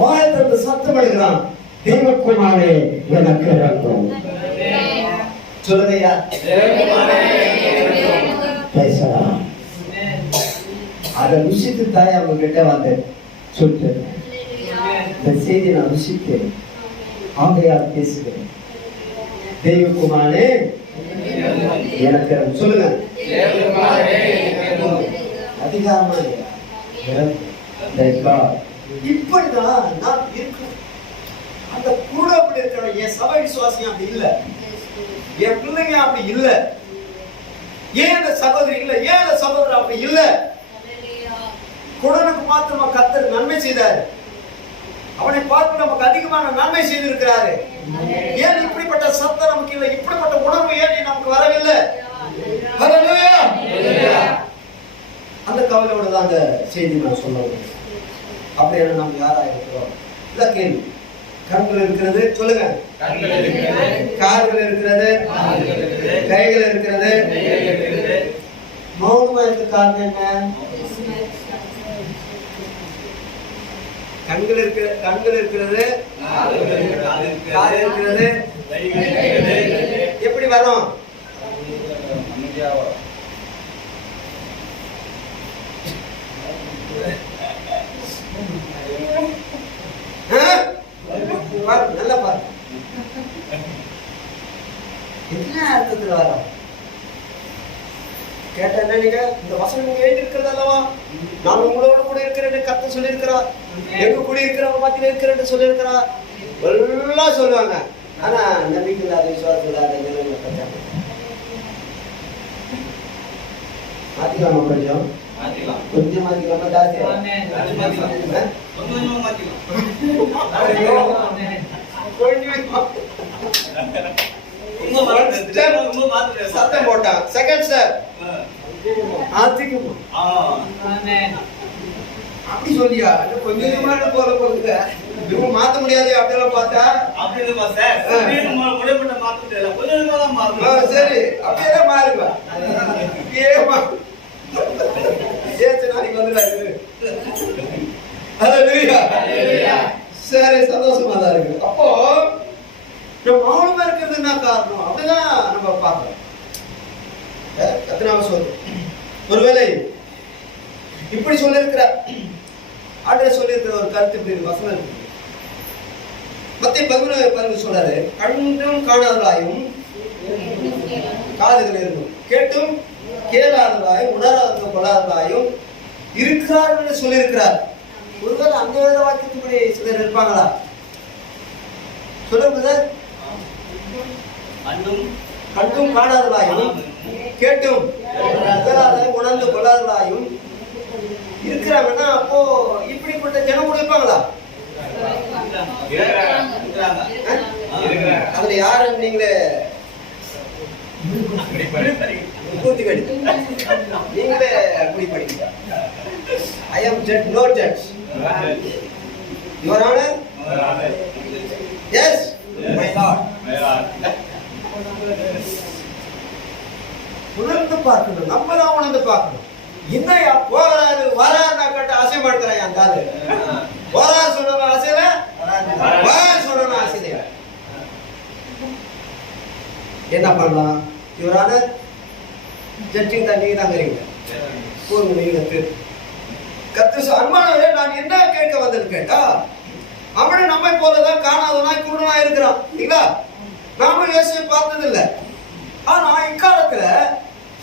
வாயத்திலிருந்து சத்தம் எடுக்கிறான். தேவகுமாரே எனக்கு இரக்கம். சொல்லுங்கய்யா. பேசலாம். அதை ருசித்து தாய் அவங்க கிட்ட வந்தேன் சொல்லிட்டு இந்த செய்தி நான் ருசித்தேன். ஆகையால் பேசுகிறேன். தேவகுமாரே எனக்கு சொல்லுங்க. அதிகாரமா இப்படிதான் நான் இருக்கணும். அந்த கூட அப்படி இருக்கிற என் சபை விசுவாசியம் அப்படி இல்ல. என் பிள்ளைங்க அப்படி இல்ல. ஏன் அந்த சகோதரி இல்ல? ஏன் அந்த சகோதரர் அப்படி இல்ல? குடனுக்கு மாத்திரமா கர்த்தர் நன்மை செய்தாரு. அவனை பார்த்து நமக்கு அதிகமான நன்மை செய்திருக்கிறாரு. ஏன் இப்படிப்பட்ட சத்தம் நமக்கு இல்லை? இப்படிப்பட்ட உணர்வு ஏன் நமக்கு வரவில்லை? அந்த கவலையோட தான் அந்த செய்தி நான் சொல்லுவேன். அப்படியான நாம் யாரா இருக்கிறோம்? இதான் கேள்வி. கண்கள் இருக்கிறது சொல்லுங்க. கால்கள் இருக்கிறது, கைகள் இருக்கிறது. மௌனமா இருக்க காரணம் என்ன? கண்கள் இருக்கிறது, கால் இருக்கிறது. எப்படி வரும்? நல்லா பாரு. என்ன அர்த்தத்துல வரும் கேட்ட என்ன? நீங்க இந்த வசனம் நீங்க எழுதி இருக்கிறது அல்லவா? நான் உங்களோட கூட இருக்கிறேன் கர்த்தர் சொல்லியிருக்கிறார். எங்க கூட இருக்கிறவங்க மத்தியில இருக்கிறேன்னு சொல்லியிருக்கிறார். எல்லாம் சொல்லுவாங்க. ஆனா நம்பிக்கை இல்லாத விசுவாசம் இல்லாத நிலைமை மாத்திக்கலாமா? கொஞ்சம் மாத்திக்கலாமா? சத்தம் போட்டான். செகண்ட் சார் அப்படி சொல்லியா? கொஞ்சம் போல போகுது. இவங்க மாத்த முடியாது அப்படியெல்லாம் பார்த்தா சரி அப்படியே மாறுவா. நாளைக்கு வந்துடாது. சரி சந்தோஷமா தான் இருக்கு. அப்போ நம்ம மௌனமா இருக்கிறது என்ன காரணம்? அப்படிதான் நம்ம பார்க்கிறோம். எத்தனாவது சொல்லு? ஒருவேளை இப்படி சொல்லியிருக்கிற ஆண்டவர் சொல்லியிருக்கிற ஒரு கருத்து இப்படி வசனம் இருக்கு. மத்திய 11 சொல்றாரு, கண்டும் காணாதவர்களாயும் காதுகள் இருக்கும், கேட்டும் கேளாதவர்களாயும் உணராத கொள்ளாதவர்களாயும் இருக்கிறார்கள் சொல்லியிருக்கிறார். ஒருவேளை அந்த வேத வாக்கியத்துக்குள்ளே சிலர் இருப்பாங்களா? சொல்லுங்க சார். கண்டும் காணாதவர்களாயும் கேட்டும் கேளாதவர்களாயும் உணர்ந்து கொள்ளாதவர்களாயும் இருக்கிறாங்கன்னா அப்போ இப்படிப்பட்ட ஜனம் கூட இருப்பாங்களா? அதுல யாரு நீங்களே பூர்த்தி கடி நீங்களே குடி படிங்க. I am judge, no judge. Your Honor? Yes, my Lord. உணர்ந்து பார்க்கணும், நம்ம தான் உணர்ந்து பார்க்கணும். இன்னையா போறாரு வராருன்னா கட்ட ஆசை மாட்டுறான் அந்த ஆளு. போறாரு சொல்லணும் ஆசையில, வராரு சொல்லணும் ஆசையில. என்ன பண்ணலாம்? இவரான ஜட்ஜிங் தான் நீங்க தான் இருக்கீங்க. போங்க நீங்க கர்த்தர் அன்பானவரே, நான் என்ன கேட்க வந்தேன்னு கேட்டா, அவனும் நம்மை போலதான் காணாதவனாய் குருடனாய் இருக்கிறான் இல்லைங்களா? நாமும் இயேசுவை பார்த்தது இல்லை. ஆனா இக்காலத்துல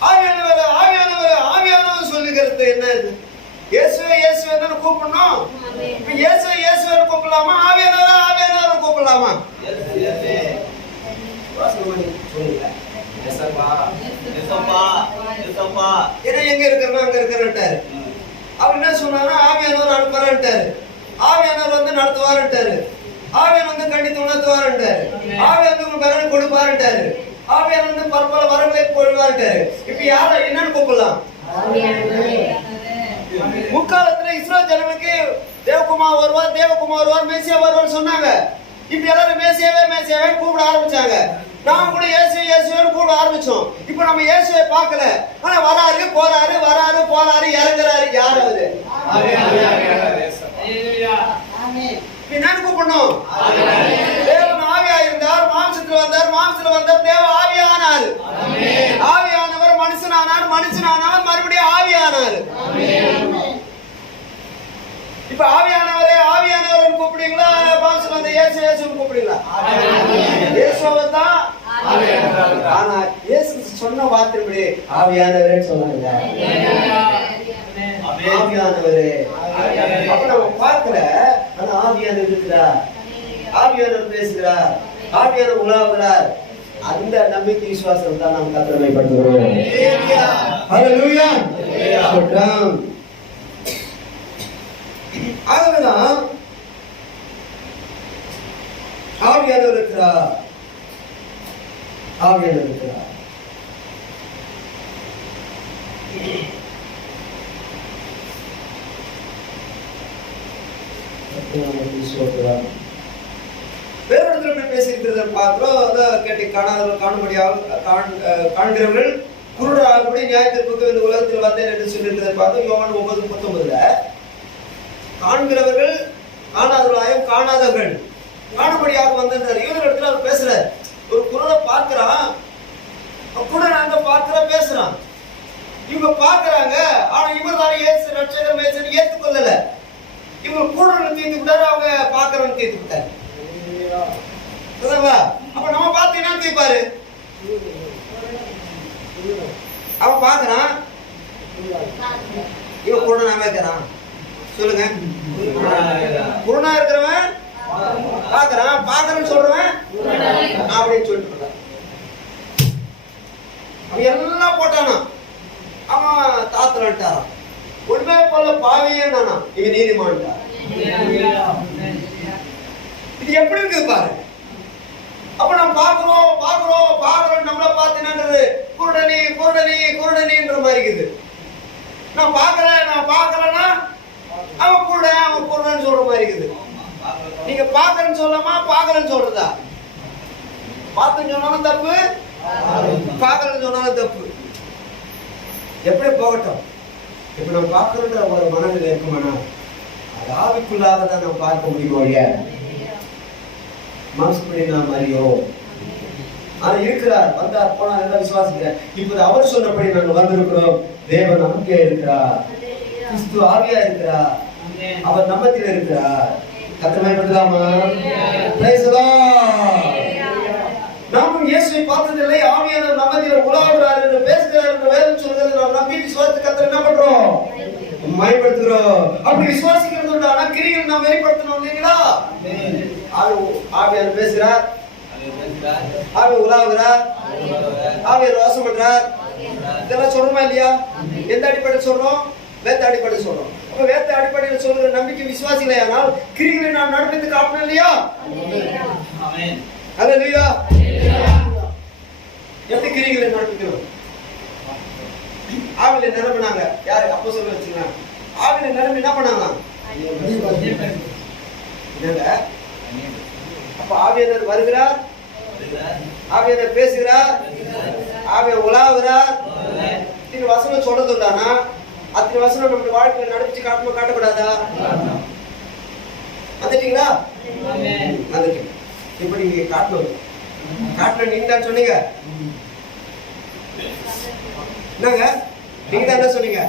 ஆவியானவர் சொல்லுகிறது என்ன? இது இயேசுவை இயேசுவை கூப்பிடணும். இப்ப இயேசுவை இயேசுவை கூப்பிடலாமா? ஆவியானவர் கூப்பிடலாமா? ஏன்னா எங்க இருக்கிறனா அங்க இருக்கிறாரு. அவர் என்ன சொன்னாரு? ஆவியானவர் அனுப்புறாரு. ஆவியானவர் வந்து நடத்துவாருட்டாரு. ஆவியானவர் வந்து கண்டித்து உணர்த்துவாருட்டாரு. ஆவியானவர் உங்களுக்கு வரனை கொடுப்பாருட்டாரு. ஆவியானவர் வந்து பற்பல வரங்களை போடுவாருட்டாரு. இப்ப யார என்னன்னு கூப்பிடலாம்? முக்காலத்துல இஸ்ரேல் ஜனங்களுக்கு தேவகுமார் வருவார் மேசியா வருவார் சொன்னாங்க. இப்ப எல்லாரும் மேசியாவே கூப்பிட ஆரம்பிச்சாங்க. நாம கூட இயேசுன்னு கூப்பிட ஆரம்பிச்சோம். இப்ப நம்ம இயேசுவை பார்க்கல. ஆனா வராரு போறாரு இறங்குறாரு. யார் அவரு? என்னன்னு கூப்பிடணும்? தேவன் ஆவியா இருந்தார், மாம்சத்துல வந்தார், தேவ ஆவியானார். ஆவியானவர் மனுஷனானார், மறுபடியும் ஆவியானார். இப்ப ஆவியானவர் கூப்பிடுறீங்களா? மாம்சத்துல வந்த இயேசுன்னு கூப்பிடுறீங்களா? இயேசுவை தான். ஆனா இயேசு சொன்ன வார்த்தைப்படி ஆவியானவரே சொன்னாங்க. ஆவியானவரே அப்ப நம்ம பார்க்கல. ஆனா ஆவியானவர் இருக்கிறார், ஆவியானவர் பேசுகிறார், ஆவியானவர் உலாவுகிறார். அந்த நம்பிக்கை விசுவாசம் தான் நாம் கர்த்தரை படுத்துகிறோம். ஹல்லேலூயா. ஆகவேதான் ஆவியானவர் இருக்கிறார். வேறொருத்தர் பேசியிருக்கிறத பார்க்கிறோம். கேட்டு காண்கிறவர்கள் குருடராகும்படி நியாயத்திற்கு இந்த உலகத்தில் வந்தேன் என்று சொல்லியிருக்கிறத பார்த்தோம். யோவான் 9:19. காண்கிறவர்கள் காணாதவர்களாயும் காணாதவர்கள் காணும்படியாக வந்திருந்தார். இவங்க இடத்துல அவர் பேசுறாரு. ஒரு குருடை பார்க்கிறான், குருடன் அங்க பார்க்கிற பேசுறான். இவங்க பார்க்கறாங்க. ஆனா இவர் தான் இயேசு ரட்சகர் மேய்ச்சல் ஏற்றுக்கொள்ளல. இவங்க குருடனை தீர்த்து விட்டாரு, அவங்க பார்க்கறவன் தீர்த்து விட்டாரு. அப்ப நம்ம பார்த்து என்ன தீர்ப்பாரு? அவன் பார்க்கறான், இவன் குருடனாவே இருக்கிறான். சொல்லுங்க. குருடனா இருக்கிறவன் பார்க்கறான்னு சொல்றவன் அப்படின்னு சொல்லிட்டு அவன் எல்லாம் போட்டானா. அவன் தாத்தலான்ட்டாரான். ஒண்ணுமே போல பாவியே நானா இவன் நீதிமான்ட்டார். இது எப்படி இருக்குது பாரு. அப்ப நம்ம பாக்குறோம் நம்மள பார்த்து என்னன்றது குருடனின்ற மாதிரி இருக்குது. நான் பார்க்கலன்னா அவன் குருடன்னு சொல்ற மாதிரி இருக்குது. நீங்க பாக்குறேன்னு சொல்லாமா பாக்கலன்னு சொல்றதா? பார்த்துன்னு சொன்னாலும் தப்பு, பாக்கலன்னு சொன்னாலும் தப்பு. எப்படி போகட்டும். இப்ப நம்ம பார்க்கறன்ற ஒரு மனநிலை இருக்குமானா அது ஆவிக்குள்ளாக தான் நம்ம பார்க்க முடியும். இல்லையா மனசுப்படி நாம் அறியோம். ஆனா இருக்கிறார், வந்தார், போனார் எல்லாம் விசுவாசிக்கிறார். இப்ப அவர் சொன்னபடி நாங்கள் வந்திருக்கிறோம். தேவன் நமக்கே இருக்கிறார், கிறிஸ்து ஆவியா இருக்கிறார், அவர் நம்மத்தில் இருக்கிறார். கர்த்தமைப்படுத்தலாமா? Praise the Lord. நாமும் இயேசுவை பார்த்ததில்லை, ஆவியானவர் நம்மத்தில் உலாவுகிறார் என்று பேசுகிறார் என்று வேதம் சொல்கிறது. நாம் நம்பி விசுவாசித்து கர்த்தரை என்ன பண்றோம்? மகிமைப்படுத்துகிறோம். அப்படி விசுவாசிக்கிறது ஆனா கிரியை நாம் வெளிப்படுத்தணும் இல்லைங்களா? ஆவியானவர் பேசுகிறார், ஆவி உலாவுகிறார், ஆவியானவர் வாசம் பண்றார். இதெல்லாம் சொல்றோமா இல்லையா? எந்த அடிப்படையில் சொல்றோம்? வேத அடிப்படையில் சொல்றோம். அப்ப வேத அடிப்படையில் சொல்ற நம்பிக்கை விசுவாசிகளை ஆனால் கிரிகளை நாம் நடப்பித்து காட்டணும் இல்லையா? ஆமென். ஹல்லேலூயா. எப்படி கிரிகளை நடப்பிக்கணும்? ஆவில நிரம்பினாங்க. யாரு? அப்போஸ்தலர் வச்சுக்கலாம். ஆவில நிரம்பி என்ன பண்ணாங்க? என்னங்க? அப்ப ஆவியானவர் வருகிறார், ஆவியானவர் பேசுகிறார், ஆவியானவர் உலாவுகிறார். இது வசனம் சொல்றதுண்டானா? அத்தனை வசனம் நம்ம வாழ்க்கையில நடப்பிச்சு காட்டணும், காட்டக்கூடாதா? வந்துட்டீங்களா? வந்துட்டீங்க. இப்ப நீங்க காட்டணும். காட்டணும் நீங்க தான் சொன்னீங்க. என்னங்க? நீங்க தான் என்ன சொன்னீங்க?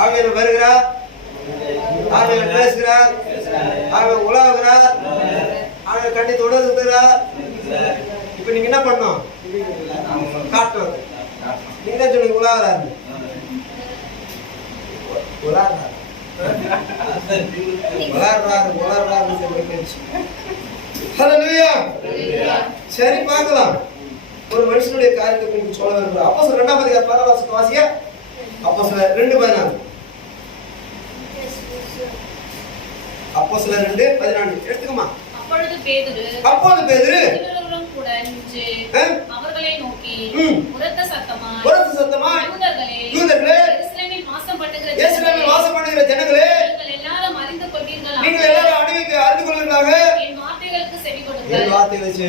ஆவியானவர் வருகிறார், ஆவியானவர் பேசுகிறார், ஆவியானவர் உலாவுகிறார், ஆவியானவர் கட்டி தொடர்கிறார். இப்ப நீங்க என்ன பண்ணணும்? காட்டணும். நீங்க தான் சொன்னீங்க உலாவுறாரு. உலாடுறாரு சரி, பார்க்கலாம். ஒரு மனுஷனுடைய காரியத்தை உங்களுக்கு சொல்ல விரும்புகிறேன். அப்போஸ்தலர் 2ஆம் அதிகாரம் 14 வசனத்தை வாசிங்க. அப்போஸ்தலர் 2:14. அப்போஸ்தலர் 2:14 எடுத்துக்கமா. அப்பொழுது பேதுரு இருவரும் கூட நின்று அவர்களை நோக்கி உரத்த சத்தமாய் யூதர்களே, எருசலேமில் வாசம் பண்ணுகிற ஜனங்களே, நீங்கள் எல்லாரும் அறிந்து கொள்வீர்களாக, என் வார்த்தைகளுக்கு செவி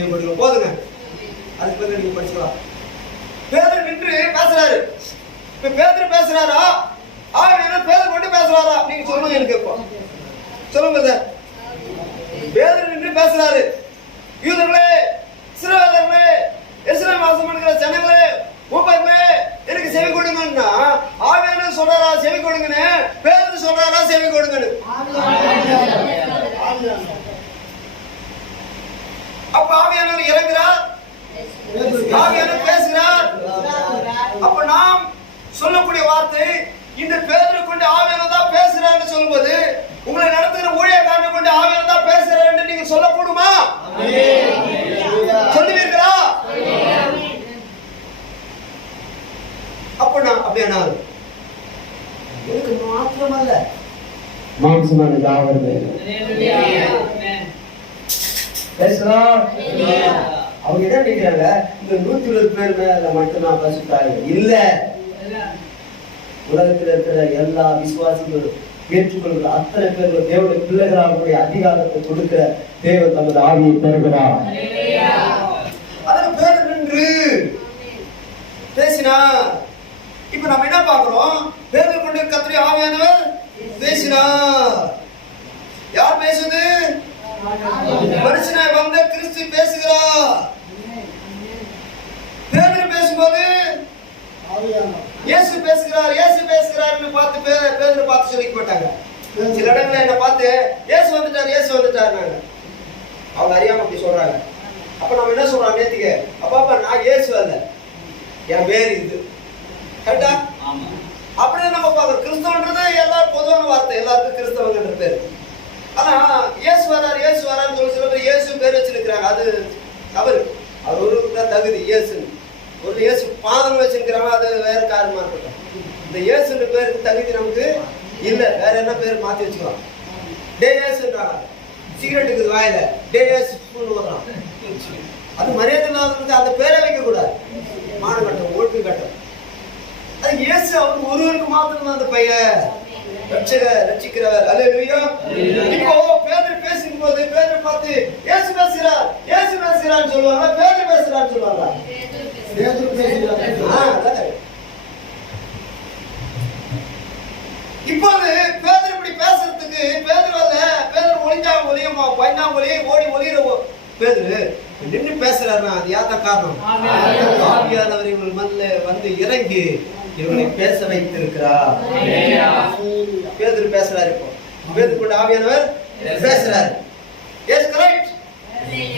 கொடுங்கள். போதுங்க. அதுக்கு பிறகு நீங்க படிச்சுக்கலாம். பேதுரு நின்று பேசுறாரு. இப்ப பேதுரு பேசுறாரா, ஆவியானவர் பேதுரு மட்டும் பேசுறாரா? நீங்க சொல்லுங்க. எனக்கு கேட்போம். சொல்லுங்க சார். பேதுரு நின்று பேசுறாரு. யூதர்களே, இஸ்ரவேலர்களே, எருசலேமில் வாசம் பண்ணுகிற ஜனங்களே, மூப்பர்களே, எனக்கு செவி கொடுங்கன்னா ஆவியானவர் சொல்றாரா செவி கொடுங்கன்னு? பேதுரு சொல்றாரா செவி கொடுங்கன்னு? அப்ப ஆவியானவர் இறங்குறார், ஆவியானவர் பேசுகிறார். அப்ப நாம் சொல்லக்கூடிய வார்த்தை, இந்த பேதுரு கொண்டு ஆவியானவர் தான் பேசுறான்னு சொல்லும்போது, உங்களை நடத்துகிற ஊழியக்காரனை கொண்டு ஆவியானவர் தான் பேசுறான்னு நீங்க சொல்லக்கூடுமா? சொல்லுவீர்களா? அப்ப நான் அப்படியே எனக்கு மாத்திரமல்ல, மாம்சமான யாவருமே பேசலாம். அவங்க என்ன நினைக்கிறாங்க? இந்த 120 பேர் மேல மட்டும்தான் பரிசுத்தாங்க. இல்ல, உலகத்தில் இருக்கிற எல்லா விசுவாசிகளும் ஏற்றுக்கொள்கிற அத்தனை பேர்கள் தேவனுடைய பிள்ளைகளாக அதிகாரத்தை கொடுக்கிற தேவன் தமது ஆவியை தருகிறார். அதன் பேர் நின்று பேசினார். இப்ப நம்ம என்ன பாக்குறோம்? பேதர் கொண்டு கர்த்தருடைய ஆவியானவர் பேசினார். யார் பேசுது? மனுஷனாய் வந்த கிறிஸ்து பேசுகிறார். பேதர் பேசும்போது இயேசு பேசுகிறார், இயேசு பேசுகிறார்னு பார்த்து பேதர் பார்த்து சொல்லிக்க மாட்டாங்க. சில இடங்கள்ல என்ன பார்த்து இயேசு வந்துட்டார், இயேசு வந்துட்டாருனாங்க. அவங்க அறியாம அப்படி சொல்றாங்க. அப்ப நம்ம என்ன சொல்றோம்? நேத்திக்கு அப்பா நான் இயேசு அல்ல, என் பேர் இது. கரெக்டா? அப்படிதான் நம்ம பார்க்கறோம். கிறிஸ்தவன்றது எல்லாரும் பொதுவான வார்த்தை, எல்லாருக்கும் கிறிஸ்தவங்கன்ற பேர். ஆனா இயேசு வராரு, இயேசு வரான்னு சொல்லி சில பேர் இயேசு பேர் வச்சிருக்கிறாங்க. அது தவறு. அது ஒரு தான் தகுதி. இயேசு ஒரு இயேசு பாதம் வச்சிருக்கிறாங்க, அது வேற காரணமா இருக்கட்டும். இந்த இயேசுன்ற பேருக்கு தகுதி நமக்கு இல்ல. வேற என்ன பேர் மாத்தி வச்சுக்கலாம். டே இயேசுன்றாங்க. சிகரெட் இருக்குது வாயில, டே இயேசு வர்றான். அது மரியாதை இல்லாதவங்களுக்கு அந்த பேரை வைக்க கூடாது. மானகட்டம், ஒழுக்கு கட்டம். அது இயேசு அவருக்கு ஒருவருக்கு மாத்திரம் அந்த பையன் ரட்சிக்கிறவர். அல்லேலூயா. இப்போ பேதுரு பேசும்போது பேதுரு பார்த்து இயேசு பேசுகிறார், இயேசு பேசுகிறான்னு சொல்லுவாங்க, பேதுரு பேசுறான்னு சொல்லுவாங்க. பேதுரு பேசுகிறார். இப்போது பேதுரு இப்படி பேசுறதுக்கு பேதுரு அல்ல, பேதுரு ஒளிஞ்சா ஒளியுமா பையனா ஒளி ஓடி ஒளிர பேதுரு நின்று பேசுறாருன்னா அது யார்தான் காரணம்? ஆவியானவர் இவர்கள் மத்தியில வந்து இறங்கி இவர்களை பேச வைத்திருக்கிறார். பேதுரு பேசுறாரு. இப்போ பேதுரு கொண்டு ஆவியானவர் பேசுறாரு. Yes, correct.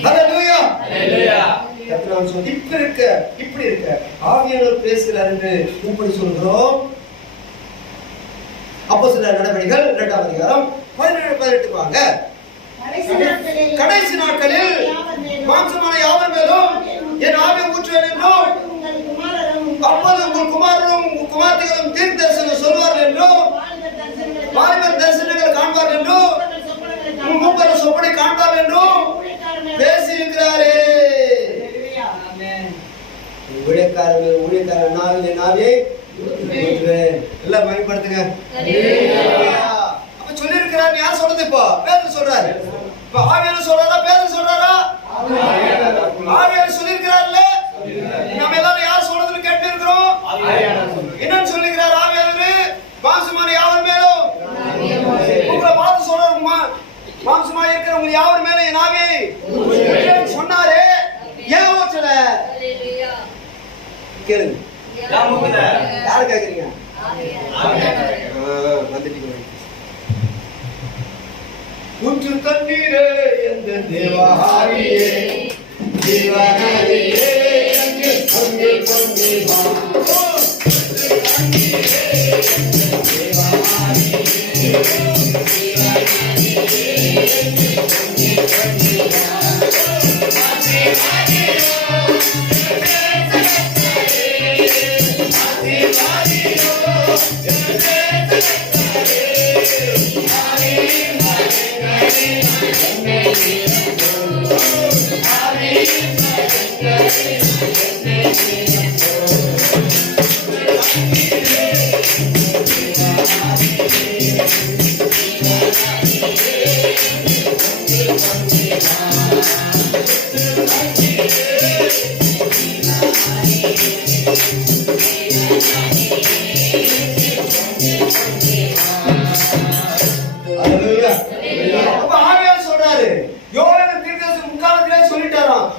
ஹalleluya. ஹalleluya. கர்த்தர் சொல்லி இப்படி இருக்க ஆவியானவர் பேசுகிறார் என்று இப்படி சொல்றோம். அப்போஸ்தலர் நடவடிக்கைகள் 2ஆம் அதிகாரம் 17-18 வாங்க. கடைசி நாட்களில் மாம்சமான யாவர் மேலும் என் ஆவியை ஊற்றுவேன் என்றும், அப்போது உங்கள் குமாரரும் குமார்த்திகளும் தீர்க்க தரிசனம் சொல்வார்கள் என்றும், வாலிபர் தரிசனங்கள் காண்பார்கள் என்றும், மூப்பர் சொப்பனை காண்பார்கள் என்றும் பேசி இருக்கிறாரே. ஊழியக்காரன் நாவே எல்லாம் பயன்படுத்துங்க. அப்ப சொல்லி இருக்கிறார். யார் சொல்றது? இப்போ பேதுரு சொல்றாரு. இப்ப ஆவியானவர் சொல்றாரா பேதுரு சொல்றாரா? ஆவியானவர் சொல்லி இருக்கிறார்ல. நம்ம எல்லாரும் யார் சொல்றதுன்னு கேட்டு இருக்கிறோம். என்னன்னு சொல்லுகிறார் ஆவியானவர்? மாம்சமான யாவர் மேலும் உங்களை பார்த்து சொல்றாருமா, மாம்சமா இருக்கிற உங்க யாவர் மேல என் ஆவியை சொன்னாரு. ஏன் ஓச்சல கேளுங்க. யாரு கேக்குறீங்க? ஊற்று தண்ணீரே எந்த தேவாரியே தேவாரியே அங்கே அங்கே கொண்டே வா.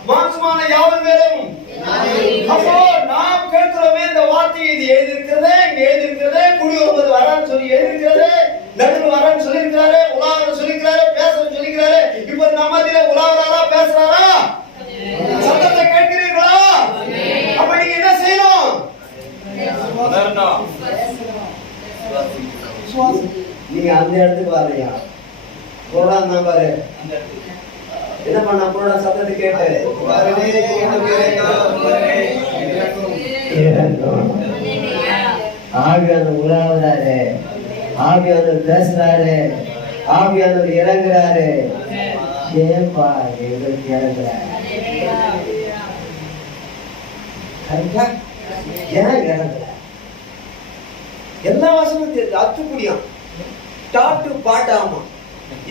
மாம்சமான யாவர் மேலும். அப்போ நாம் கேட்கிறோமே இந்த வார்த்தை, இது ஏது இருக்கிறது, இங்க ஏது இருக்கிறது, குடி வருவது வரான்னு சொல்லி ஏது இருக்கிறது, நடுவில் வரான்னு சொல்லியிருக்கிறாரு, உலாவர சொல்லியிருக்கிறாரு, பேசுறது சொல்லியிருக்கிறாரு. இப்ப நம்ம உலாவராரா பேசுறாரா? சத்தத்தை கேட்கிறீர்களா? அப்ப நீங்க என்ன செய்யணும்? நீங்க அந்த இடத்துக்கு வரலையா? போடான் தான் பாரு. என்ன பண்ண போட சத்தத்தை கேட்டு ஆவியானவர் உலாவுறாரு, ஆவியானவர் பேசுறாரு, ஆவியானவர் இறங்குறாரு. ஏப்பா எங்களுக்கு இறங்குறாரு? ஏன் இறங்குற? எல்லா வருஷமும் தெரியுது. அத்துக்குடியாம் டாட்டு பாட்டாமா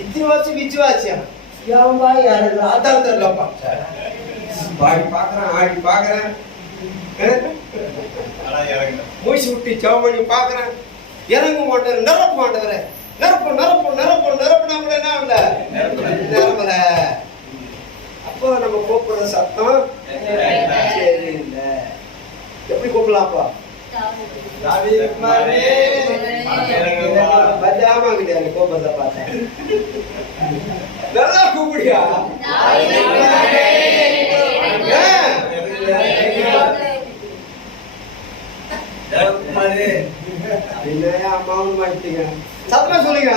இத்தனை வருஷம் விச்சுவாச்சியா அதான் தெரியலப்பா. பாடி பாக்குறேன், ஆடி பாக்குறேன், மூச்சு விட்டு சவமணி பாக்குறேன், இறங்க மாட்டேன், நிரப்ப மாட்டேன். நிரப்பு நிரப்பு நிரப்பு நிரப்புனா கூட என்ன இல்ல நிரம்பல. அப்போ நம்ம கூப்பிடுற சத்தம் சரி இல்ல. எப்படி கூப்பிடலாம்ப்பா? பஜாமா கிடையாது கூப்பிடுறத பார்த்தேன். நல்லா கூப்பிடியா? அம்மாவும் மாட்டீங்க. சத்தமா சொல்லுங்க.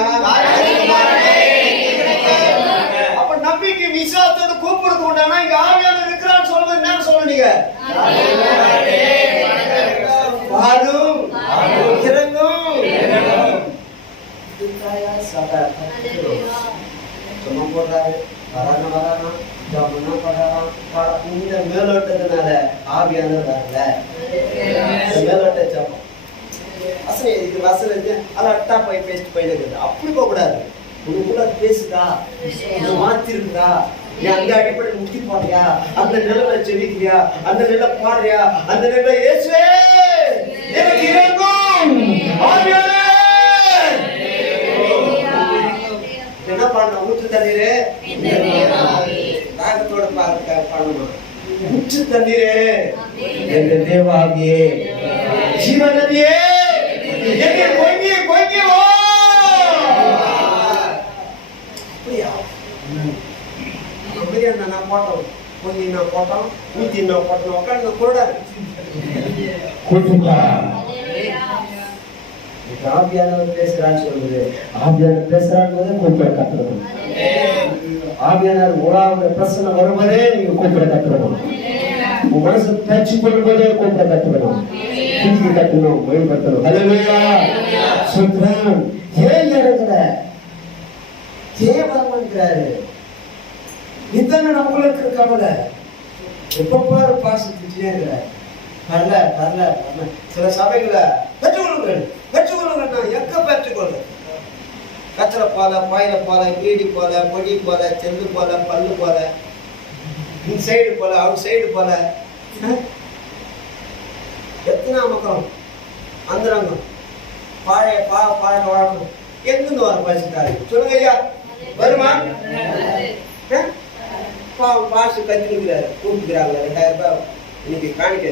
அப்ப நம்பிக்கை விசுவாசத்தோட கூப்பிடுறது உண்டானா இங்க ஆவியானவர் இருக்கிறான்னு சொல்லுவது என்ன சொல்ல நீங்க? வாரும் இறங்கும் சும்மா போடுறாரு, வரானா வரானா ஜாமனா படாராம். இந்த மேலோட்டத்தினால ஆவியானவர் வரல. மேலோட்ட ஜாமம் வசனம் இதுக்கு வசனம் அலட்டா போய் பேசிட்டு போயிடுது. அப்படி போக கூடாது. உனக்குள்ள பேசுதா, மாத்திருந்தா, நீ அந்த அடிப்படை முக்தி பாடுறியா, அந்த நிலைமை செவிக்கிறியா, அந்த நிலை பாடுறியா, அந்த நிலை இயேசுவே எனக்கு இறங்கும் ஆவியானவர். என்ன பண்ண? ஊற்று தண்ணீரே தாகத்தோட பண்ணணும். ஊற்று தண்ணீரே எங்க தேவாவியே ஜீவநதியே எங்க கொய்யே கொய்யே வா. அப்படியா? அப்படியே நான் போட்டோம், கொஞ்சம் நான் போட்டோம், ஊத்தி நான் போட்டோம், உட்காந்து கூட கூட்டுப்பா. ஆவியானவர் பேசுறான்னு சொல்லுது. ஆவியானவர் பேசுறான்னு போதே கூப்பிட கத்துக்கணும். ஆவியானவர் உலாவுடைய பிரச்சனை வரும்போதே நீங்க கூப்பிட கத்துக்கணும். உங்க மனசு பேச்சு கொள்ளும் போதே கூப்பிட கத்துக்கணும், தூக்கி கட்டணும், மேம்படுத்தணும். ஹல்லேலூயா சுத்ரான். ஏன் இறங்குற? ஏன் வரமாட்டாரு? இத்தனை நம்மளுக்கு கவலை. எப்ப பாரு பாசத்துட்டே இருக்கிற வரல வரல வரல. சில சபைகளை பெற்றுக்கொள்ளுங்க எங்க பெற்றுக்கொள்ள கச்சரை போல, பாயில போல, பீடி போல, பொடி போல, செல்லு போல, பல்லு போல, இன்சைடு போல, அவுட் சைடு போல, எத்தனை மக்களும் அந்தரங்க பாழைய பாழ வழக்கம் எங்கிருந்து வர பரிசுத்தாரு சொல்லுங்க ஐயா, வருமா? பாவம் பாசு கத்திருக்கிறாரு, கூப்பிட்டுக்கிறாங்க 2000 ரூபாய் இன்னைக்கு காணிக்க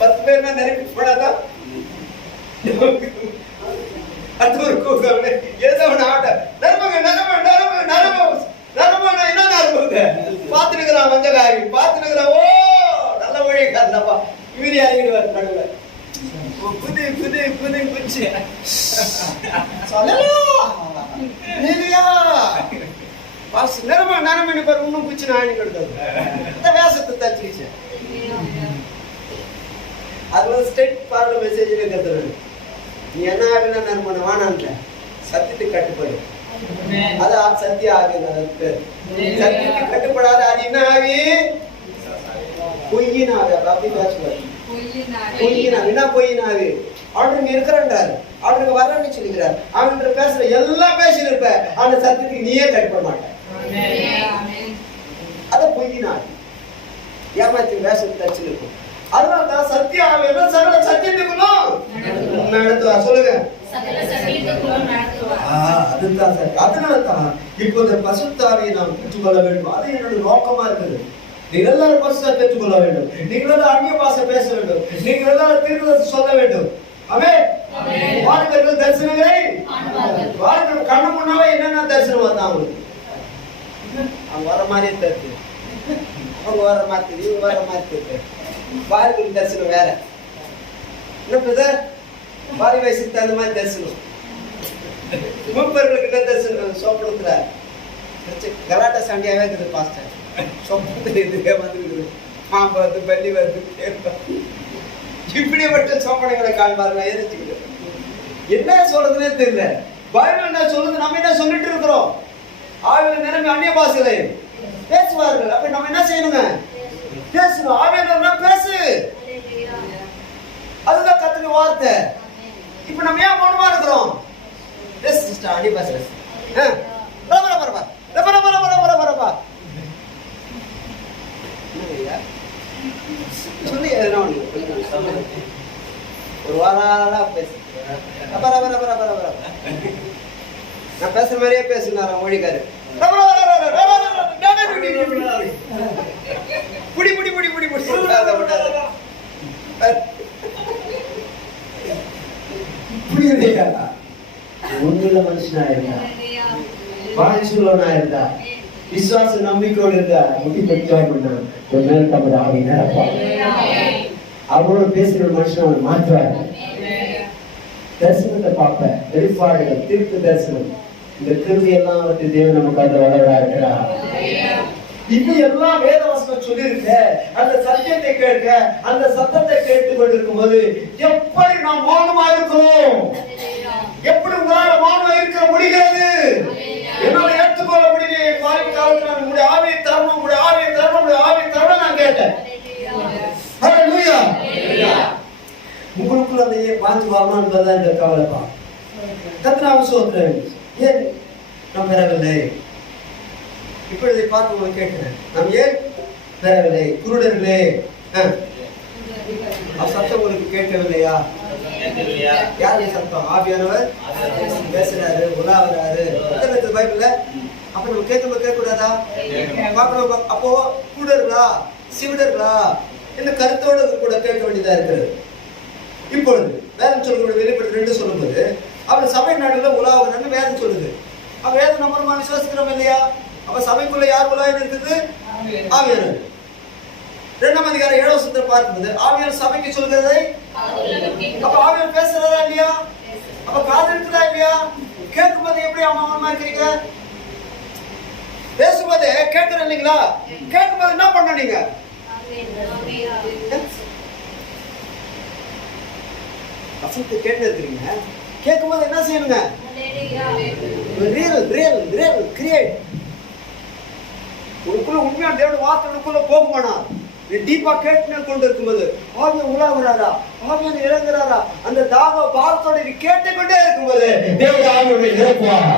10 பேர்னா நிரப்பி போனாதான் அடுத்த ஒரு கூப்பிட்டு ஏதோ ஒன்று ஆட்ட நரம்புங்க என்ன நரம்புங்க பார்த்துருக்கிறான் மஞ்சளாகி பார்த்துருக்கிறான். ஓ நல்ல மொழி காரணப்பா இவரு இறங்கிடுவார் நடுவில் புது புது புது குச்சி பாசு நரம்பு பாரு இன்னும் குச்சி நான் கொடுத்தது இந்த வேஷத்தை தச்சுக்கிச்சு. அது வந்து ஸ்ட்ரெயிட் பார்ல மெசேஜ் இருக்கிறது. நீ என்ன ஆகுனா நான் பண்ண வானான்ல சத்தியத்துக்கு கட்டுப்படு. அதான் சத்திய ஆகுது. சத்தியத்துக்கு கட்டுப்படாத அது என்ன ஆகி பொய்யினாவே அப்படி பேசுவார். என்ன பொய்யினாவே அவனுக்கு இருக்கிறான்றாரு, அவனுக்கு வரன்னு சொல்லிக்கிறார். அவன் பேசுற எல்லாம் பேசிட்டு இருப்ப, அந்த சத்தியத்துக்கு நீயே கட்டுப்பட மாட்ட. அத பொய்யினாவே ஏமாத்தி வேஷத்தை தச்சு இருக்கும். அதனால்தான் சத்திய ஆவியானவர் சகல சத்தியத்துக்குள்ளும் நடத்துவார். சொல்லுங்க, அதுதான் சரி. அதனால்தான் இப்போது பரிசுத்த ஆவியை நாம் பெற்றுக்கொள்ள வேண்டும். அது என்னோட நோக்கமா இருக்குது. நீங்கள் எல்லாரும் பரிசுத்த பெற்றுக்கொள்ள வேண்டும். நீங்கள் எல்லாரும் அந்நிய பாஷை பேச வேண்டும். நீங்கள் எல்லாரும் தீர்க்கதரிசனம் சொல்ல வேண்டும். ஆமென். வாலிபர்கள் தரிசனங்களை வாலிபர்கள் கண்ணு முன்னாவே என்னென்ன தரிசனம் வந்தா அவங்களுக்கு அவங்க வர மாதிரியே தருது. அவங்க வர மாதிரி இவங்க வர மாதிரி தருது. வாலிபர்கள் தரிசனம் வேற. என்ன பிரதர் வாலி வயசுக்கு தகுந்த மாதிரி தரிசனம். மூப்பர்களுக்கிட்ட தரிசனம் சோப்படுத்துறாரு. கலாட்டா சண்டையாவே இருக்குது பாஸ்டர். சொப்பத்தில் இதுவே வந்துருக்குது. பாம்பு வருது, பள்ளி வருது, இப்படிப்பட்ட சோப்பனைகளை காண்பாருங்க. எதிர்த்துக்கிட்டு என்ன சொல்றதுன்னே தெரியல. பைபிள் என்ன சொல்லுது, நம்ம என்ன சொல்லிட்டு இருக்கிறோம். ஆவியில நிரம்பி அந்நிய பாஷைகளை பேசுவார்கள். அப்ப நம்ம என்ன செய்யணுங்க? பேசணும். ஆவியில பேசு, அதுதான் கத்துக்க வார்த்தை. இப்ப நம்ம ஏன் மௌனமா இருக்கிறோம்? பேசு சிஸ்டர், அந்நிய பாஷை சொல்லி ஒரு வாரம் பேசு. நான் பேசுற மாதிரியே பேசுனாரா மொழிக்காரு. புடி புடி புடி புடி புடி புரியுதுயா? ஒன்றுள்ள மனுஷனா இருந்தா, வாழ்ச்சுள்ளவனா இருந்தா, விசுவாச நம்பிக்கையோடு இருந்தா முட்டி பெற்றாய் பண்ணான். ஒரு நேரம் தம்பது ஆவி நேரப்பா அவரோட பேசுற மனுஷன் அவன் மாற்றுவாரு. தரிசனத்தை பார்ப்ப, வெளிப்பாடுகள், தீர்க்க தரிசனம், இந்த கிருமியெல்லாம் வந்து தேவன் நமக்கு அந்த வளரா இருக்கிறா. இப்ப எல்லாம் வேதவசனம் சொல்லியிருக்க, அந்த சத்தியத்தை கேட்க, அந்த சத்தத்தை கேட்டுக் கொண்டிருக்கும் போது எப்படி நாம் மௌனமா இருக்கிறோம்? எப்படி உங்களால மௌனமா இருக்க முடிகிறது? என்னால ஏற்றுக்கொள்ள முடியல. என் வாழ்க்கை காலத்தில் உங்களுடைய ஆவியை தரணும், உங்களுடைய ஆவியை தரணும், உங்களுடைய ஆவியை தரணும் நான் கேட்டேன். ஹல்லேலூயா. உங்களுக்குள்ள அந்த பாஞ்சு வரணும் என்பதுதான் இந்த கவலைப்பா. கர்த்தரை சோத்திரம். ஏன் நாம் பெறவில்லை? இப்பொழுதை பார்த்து உங்களுக்கு கேட்கிறேன், நாம் ஏன் பெறவில்லை? குருடர்களே, சத்தம் உங்களுக்கு கேட்கவில்லையா? யாரு சத்தம்? ஆவியானவர் பேசுறாரு, உலாவுறாரு. பைபிள்ல அப்ப நம்ம கேட்கணும், கேட்க கூடாதா? பார்க்கணும். அப்போ குருடர்களா சிவிடர்களா இந்த கருத்தோடு கூட கேட்க வேண்டியதா இருக்கிறது. இப்பொழுது வேதம் சொல்லக்கூடிய வெளிப்பட்டு 2 சொல்லும்போது அவர் சபை நாடுல உலாவுறான்னு வேதம் சொல்லுது. அப்ப வேதம் நம்ம விசுவாசிக்கிறோம் இல்லையா? அப்ப சபைக்குள்ள யார் உலாவின்னு இருக்குது? ஆவியானவர். 2ஆம் அதிகாரம் 7ஆம் வசனத்தை பார்க்கும்போது ஆவியானவர் சபைக்கு சொல்கிறதை, அப்ப ஆவியானவர் பேசுறதா இல்லையா? அப்ப காது இருக்குதா இல்லையா? கேட்கும்போது எப்படி அம்மா இருக்கிறீங்க? பேசும்போது கேட்கற இல்லைங்களா? கேட்கும்போது என்ன பண்ண நீங்க? வசனத்தை கேட்டு இருக்கிறீங்க, கேட்கும்போது என்ன செய்யணுங்க? கிரியேட். உனக்குள்ள உண்மையான தேவனுடைய வார்த்தை உனக்குள்ள போகுமானா டீப்பா கேட்டு கொண்டு இருக்கும்போது ஆவியானவர் உலாவுறாரா, ஆவியானவர் இறங்குறாரா, அந்த தாக வார்த்தையோட நீ கேட்டுக்கொண்டே இருக்கும்போது தேவனுடைய ஆவியோட நிரப்புவார்.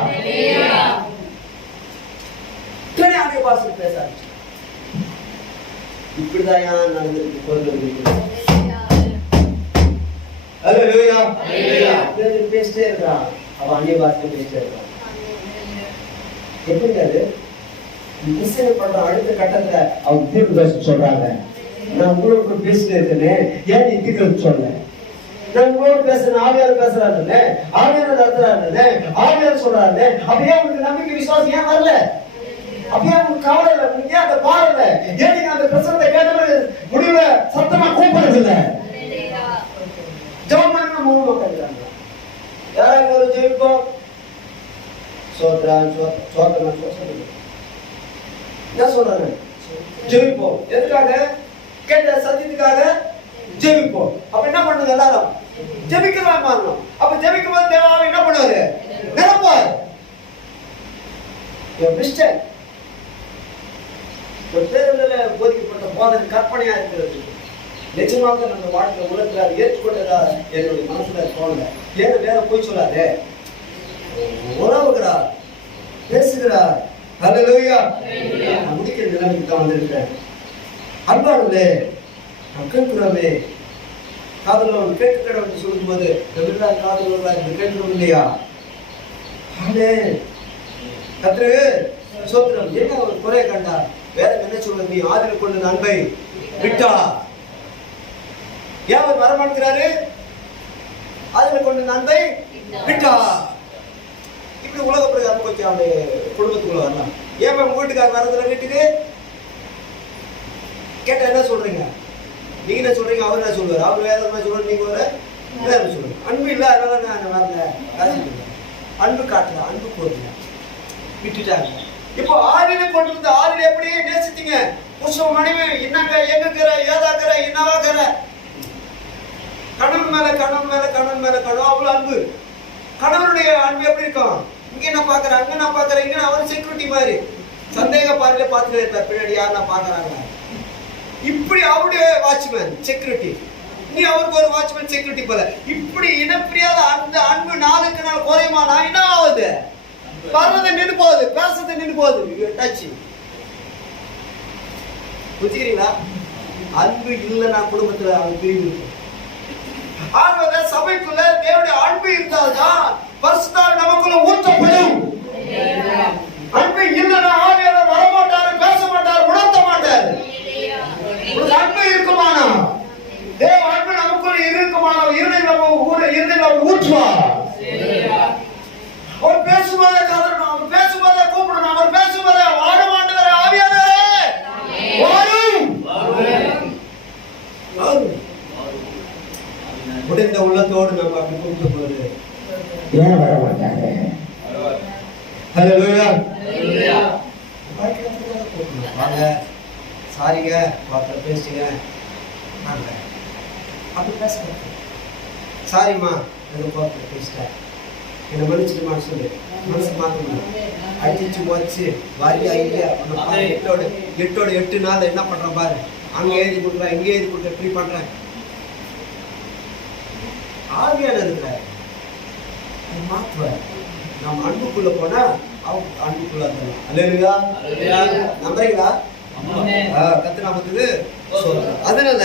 ஆவிய பாசை பேச ஆரம்பிச்சு. இப்படிதான் நடந்திருக்கு கோயில். பேசிட்டே இருக்கான், அவன் அந்நிய பாஷை பேசிட்டே இருக்கான். எப்படி அது கிறிஸ்தவ பண்ற அடுத்த கட்டத்துல அவங்க தீர்ப்பு பேச சொல்றாங்க. நான் உங்களோட பேசிட்டு இருக்கேன், ஏன் நீ தீர்ப்பு சொல்ல? நான் உங்களோட பேசுறேன், ஆவியார் பேசுறாரு, ஆவியார் நடத்துறாரு, ஆவியார் சொல்றாரு. அப்படியே உங்களுக்கு நம்பிக்கை விசுவாசம் ஏன் வரல? அப்படியே உங்களுக்கு கவலை இல்லை, உங்களுக்கு ஏன் அந்த பாரம் இல்லை? ஏன் நீங்க அந்த பிரசனத்தை கேட்ட முடிவுல சத்தமா கூப்பிடுறது இல்லை? ஜெபம் பண்ண மூணு கட்டுறாங்க. யாராவது ஒரு ஜெயிப்போம் சோத்ரான் சோத்ரன் சொல்லுங்க. என்ன சொல்றாங்க? ஜெயிப்போம். எதுக்காக? கேட்ட சத்தியத்துக்காக ஜெயிப்போம். அப்ப என்ன பண்ணுங்க? எல்லாரும் ஜெபிக்கலாம் மாறணும். அப்ப ஜெபிக்கும் போது தேவாவை என்ன பண்ணுவாரு? நிரப்புவார். மிஸ்டேக் ஒரு பேருந்தில் போதிக்கப்பட்ட போதனை கற்பனையா இருக்கிறது. நிச்சயமாக நம்ம வாழ்க்கை உலகத்தில் அதை ஏற்றுக்கொண்டதா என்னுடைய மனசுல தோணல. ஏன்னா வேற போய் சொல்லாது, உறவுகிறார், பேசுகிறார். ஹல்லேலூயா. நான் முடிக்கிற நிலைமைக்கு தான் வந்திருக்கிறேன். அன்பானவர்களே, நாம் கேட்கிறோமே, காதலவன் கேட்க கடவுள் சொல்லும் போது காதலவர்களாக கேட்கிறோம் இல்லையா? கத்திர சோத்திரம். என்ன ஒரு குறைய கண்டார்? வேதம் என்ன சொல்றது? நீ ஆதில் கொண்ட அன்பை விட்டா. ஏன் அவர் வரமாட்டாரு? ஆதில் கொண்ட அன்பை விட்டா. இப்படி உலக பிரகாரம் கொஞ்சம் அந்த குடும்பத்துக்குள்ள வரலாம். ஏன் உங்க வீட்டுக்காரர் வரதுல வீட்டுக்கு கேட்டா என்ன சொல்றீங்க? நீங்க என்ன சொல்றீங்க? அவர் என்ன சொல்லுவார்? அவர் வேற என்ன சொல்றாரு, நீங்க வேற சொல்லுங்க. அன்பு இல்ல, அதனால நான் வரல. அன்பு காட்டல, அன்பு போடல, விட்டுட்டாங்க. இப்போ ஆதில கொண்டிருந்த ஆதில எப்படி நேசித்தீங்க? புருஷன் மனைவி என்னங்க எங்கிற ஏதாக்கிற என்னவாக்கிற கணவன் மேல கணவன் மேல கணவன் மேல கணவன் அவ்வளவு அன்பு. கணவனுடைய அன்பு எப்படி இருக்கும்? இங்க என்ன பாக்குறேன், அங்க நான் பாக்குறேன், இங்க அவர் செக்யூரிட்டி மாதிரி சந்தேக பார்வையில பாத்துட்டு இருப்பார், பின்னாடி யாருன்னா பாக்குறாங்க. இப்படி அவருடைய வாட்ச்மேன் செக்யூரிட்டி, நீ அவருக்கு ஒரு வாட்ச்மேன் செக்யூரிட்டி போல. இப்படி இனப்பிரியாத அந்த அன்பு நாளுக்கு நாள் குறையுமானா என்ன ஆகுது? வர்றதை நின்று போகுது, பேசுறதை நின்று போகுது. டச் புரிஞ்சுக்கிறீங்களா? அன்பு இல்லைன்னா குடும்பத்துல அவங்க பிரிவு இருக்கும். ஆகவே சபைக்குள்ள தேவனுடைய அன்பு இருந்தால்தான் பரிசுத்தாவி நமக்குள்ள ஊற்றப்படும். அன்பு இல்லைன்னா ஆவியானவர் வரமாட்டாரு, பேச மாட்டாரு, உணர்த்த மாட்டாரு. அன்பு இருக்குமானா, தேவ அன்பு நமக்குள்ள இருக்குமானா இருதயம் ஊற்றுவார். அவர் பேசுவதை கதறணும், அவர் பேசுவதை கூப்பிடணும், அவர் பேசுவதை வாழ மாட்டவரே ஆவியானவரே வாரும். உடைந்த உள்ளத்தோடு நம்ம அப்படி கூப்பிட்ட போது ஏன் வர மாட்டாங்க? ஹல்லேலூயா. வாங்க, சாரிங்க, பார்த்து பேசுங்க, அப்படி பேசுங்க. சாரிம்மா, எனக்கு பார்த்து பேசிட்டேன், என்னை மன்னிச்சுட்டுமா சொல்லு. மனசு மாற்றணும். அடிச்சு வச்சு வாரியா இல்லையா எட்டோட 8 நாள் என்ன பண்றேன் பாரு. அங்க எழுதி கொடுக்குறேன், இங்கே எழுதி கொடுக்குறேன், இப்படி பண்றேன். ஆவியான இருக்கிற மாற்றுவார். நம்ம அன்புக்குள்ள போனா அவங்க அன்புக்குள்ள இருக்கலாம். அல்லேலூயா. நம்புறீங்களா? கர்த்தர் நமக்கு சொல்றார். அதனால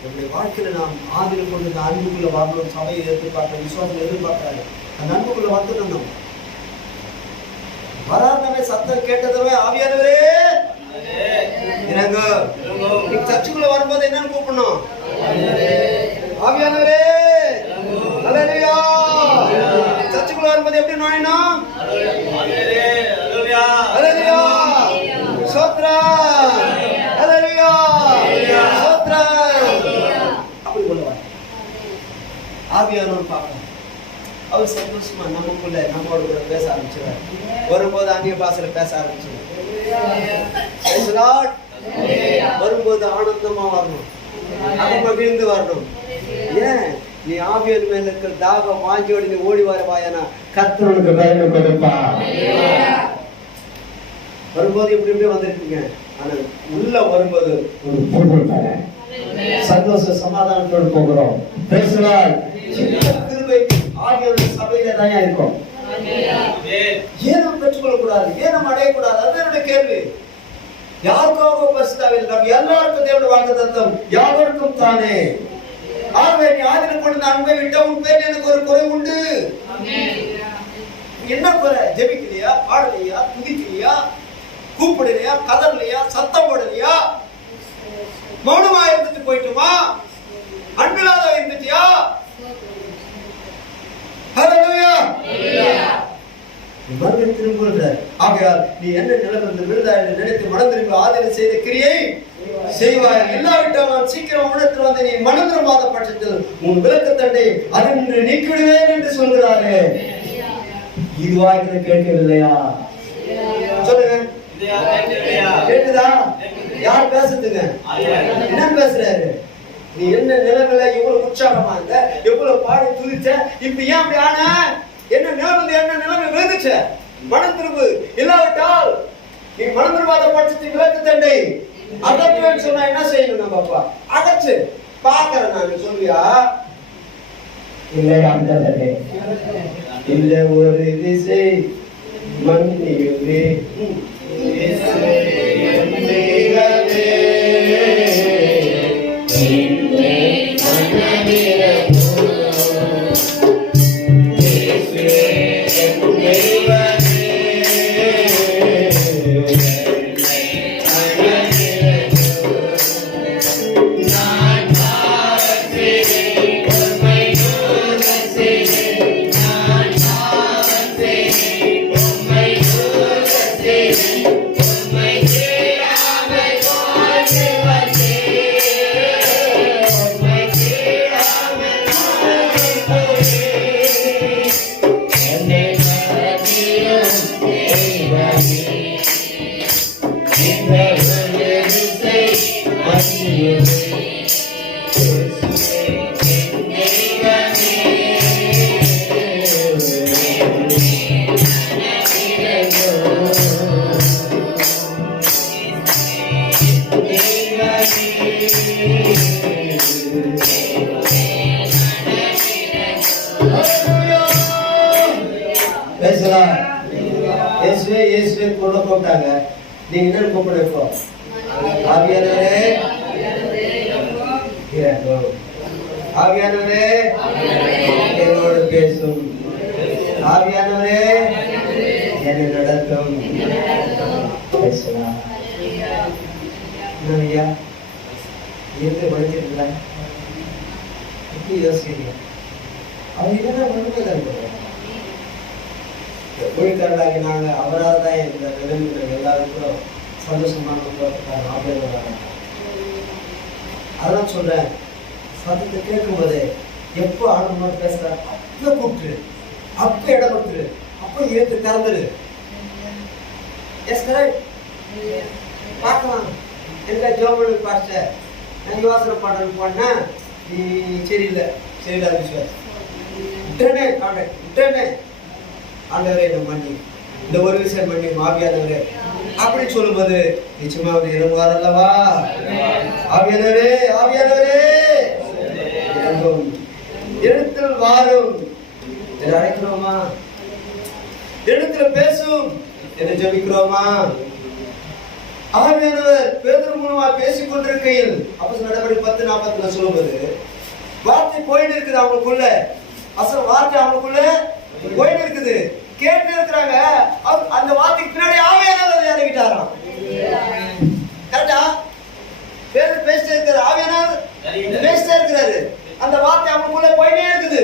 நம்முடைய வாழ்க்கையில நாம் ஆவியில் கொண்டு அன்புக்குள்ள வரணும். சபையை எதிர்பார்க்க, விசுவாசம் எதிர்பார்க்கிறாங்க. அந்த அன்புக்குள்ள வந்துடணும். வராதவே சத்தம் கேட்டதவே ஆவியானவரே இறங்க. நீ சர்ச்சுக்குள்ள வரும்போது என்னன்னு கூப்பிடணும்? ஆவியானவரே. ஹல்லேலூயா. சர்ச்சுக்குள்ள வரும்போது எப்படி நுழையணும்? ஹல்லேலூயா. ஸ்தோத்திரம். ஹல்லேலூயா. ஸ்தோத்திரம். அப்படி சொல்லுவாங்க. ஆவியானவர் பார்க்கணும். அவர் சந்தோஷமா நமக்குள்ள நம்மளோட பேச ஆரம்பிச்சிருவார். வரும்போது அந்நிய பாஷையில பேச ஆரம்பிச்சிருவார். வரும்போது ஆனந்தமா வரணும், அதை மகிழ்ந்து வரணும். ஏன்? நீ ஆவியன் மேல இருக்கிற தாகம் வாங்கியோடு நீ ஓடி வரவாயனா கர்த்தர் உனக்கு பலனை கொடுப்பார். வரும்போது எப்படி எப்படி வந்திருக்கீங்க, ஆனா உள்ள வரும்போது ஒரு பொருள் சந்தோஷ சமாதானத்தோடு போகிறோம். கிருபை ஆகியோருடைய சபையில தான் இருக்கும். ஏன் நம்ம பெற்றுக்கொள்ள கூடாது, ஏன் நம்ம அடையக்கூடாது? அது என்னுடைய கேள்வி. யாருக்காக பரிசுத்தாவியில் நம்ம எல்லாருக்கும் தேவனுடைய வாக்குத்தத்தம் யாவருக்கும் தானே. ஆகவே நீ ஆதியில் கொண்டு அன்பை விட்ட உன் பேர் எனக்கு ஒரு குறை உண்டு. என்ன குறை? ஜெபிக்கலையா, பாடலையா, துதிக்கலையா, கூப்பிடலையா, கதறலையா, சத்தம் போடலையா, மௌனமா இருந்துட்டு போயிட்டுமா, அன்பில்லாத இருந்துட்டியா? மறுபடியும் திரும்புகிறார். ஆகையால் நீ என்ன நிலைமை விருதாய் நினைத்து மனம் திரும்பி ஆதரவு செய்த கிரியை செய்வாய். இல்லாவிட்டால் நான் சீக்கிரம் உணர்த்து வந்து நீ மனம் திரும்பாத பட்சத்தில் உன் விளக்கத்தண்டை அதன்று நீக்கிடுவேன் என்று சொல்கிறாரே. இதுவாக கேட்கவில்லையா? சொல்லுங்க, கேட்டுதா? யார் பேசுறதுங்க? என்ன பேசுறாரு? நீ என்ன நிலைமையில எவ்வளவு உற்சாகமா இருந்த, எவ்வளவு பாடி துதிச்ச, இப்ப ஏன் அப்படி ஆன? என்ன நிலைமை, என்ன நிலைமை விழுந்துச்ச? மனம் திரும்பு. இல்லாவிட்டால் நீ மனம் திரும்பாத பட்சத்தை விளக்கு தண்டை அகற்றுவேன்னு சொன்னா என்ன செய்யணும்? நம்ம அப்பா அகற்று பாக்குறேன் நான் சொல்லுவியா? இல்லை, அந்த இந்த ஒரு திசை மன்னியுமே கொண்டு போட்டாங்க. நீங்க என்ன கூப்பிட இப்போ? ஆவியானவரே, ஆவியானவரே என்னோடு பேசும், ஆவியானவரே என்னை நடத்தும். பேசலாம். ஐயா இருந்து படிச்சிருக்கல எப்படி யோசிக்கிறீங்க? அவங்க என்ன பண்ணுறதா ஊழியக்காரர்களாகி நாங்கள் அவரால் தான் இந்த நிலைமைகள் எல்லாருக்கும் சந்தோஷமான ஆபீர்வாங்க. அதெல்லாம் சொல்றேன். சத்தத்தை கேட்கும்போது எப்போ ஆனந்தமாக பேசுறாரு அப்போ கூப்பிட்டு, அப்போ இடம் கொடுத்துரு, அப்போ ஏற்று திறந்துரு. Yes correct. பார்க்கலாம். எந்த ஜோபனு பார்த்த நான் யோசனை பண்ணுறேன்னு போனேன். நீ சரியில்லை, சரியில்லை விசுவாசம் விட்டுறனே, கான்டாக்ட் விட்டுறனே. ஆண்டவரே இந்த மண்ணி, இந்த ஒரு விஷயம் பண்ணி ஆவியானவரே அப்படி சொல்லும்போது நிச்சயமா அவர் இறங்குவார் அல்லவா? ஆவியானவரே, ஆவியானவரே எழுத்தில் வாரும் என்று அழைக்கிறோமா? எழுத்துல பேசும் என்று ஜெபிக்கிறோமா? ஆவியானவர் பேதுரு மூலமா பேசிக் கொண்டிருக்கையில் அப்போஸ்தலர் நடவடிக்கை 10:40 சொல்லும்போது வார்த்தை போயிட்டு இருக்குது அவங்களுக்குள்ள. அசல் வார்த்தை அவங்களுக்குள்ள போயிட்டு இருக்குது. கேட்டு இருக்கிறாங்க. அந்த வார்த்தைக்கு பின்னாடி ஆவியானவர் இறங்கிட்டாராம். கரெக்டா? பேர் பேசிட்டே இருக்கிறாரு, ஆவியானவர் பேசிட்டே இருக்கிறாரு. அந்த வார்த்தை அவங்களுக்குள்ள போயிட்டே இருக்குது.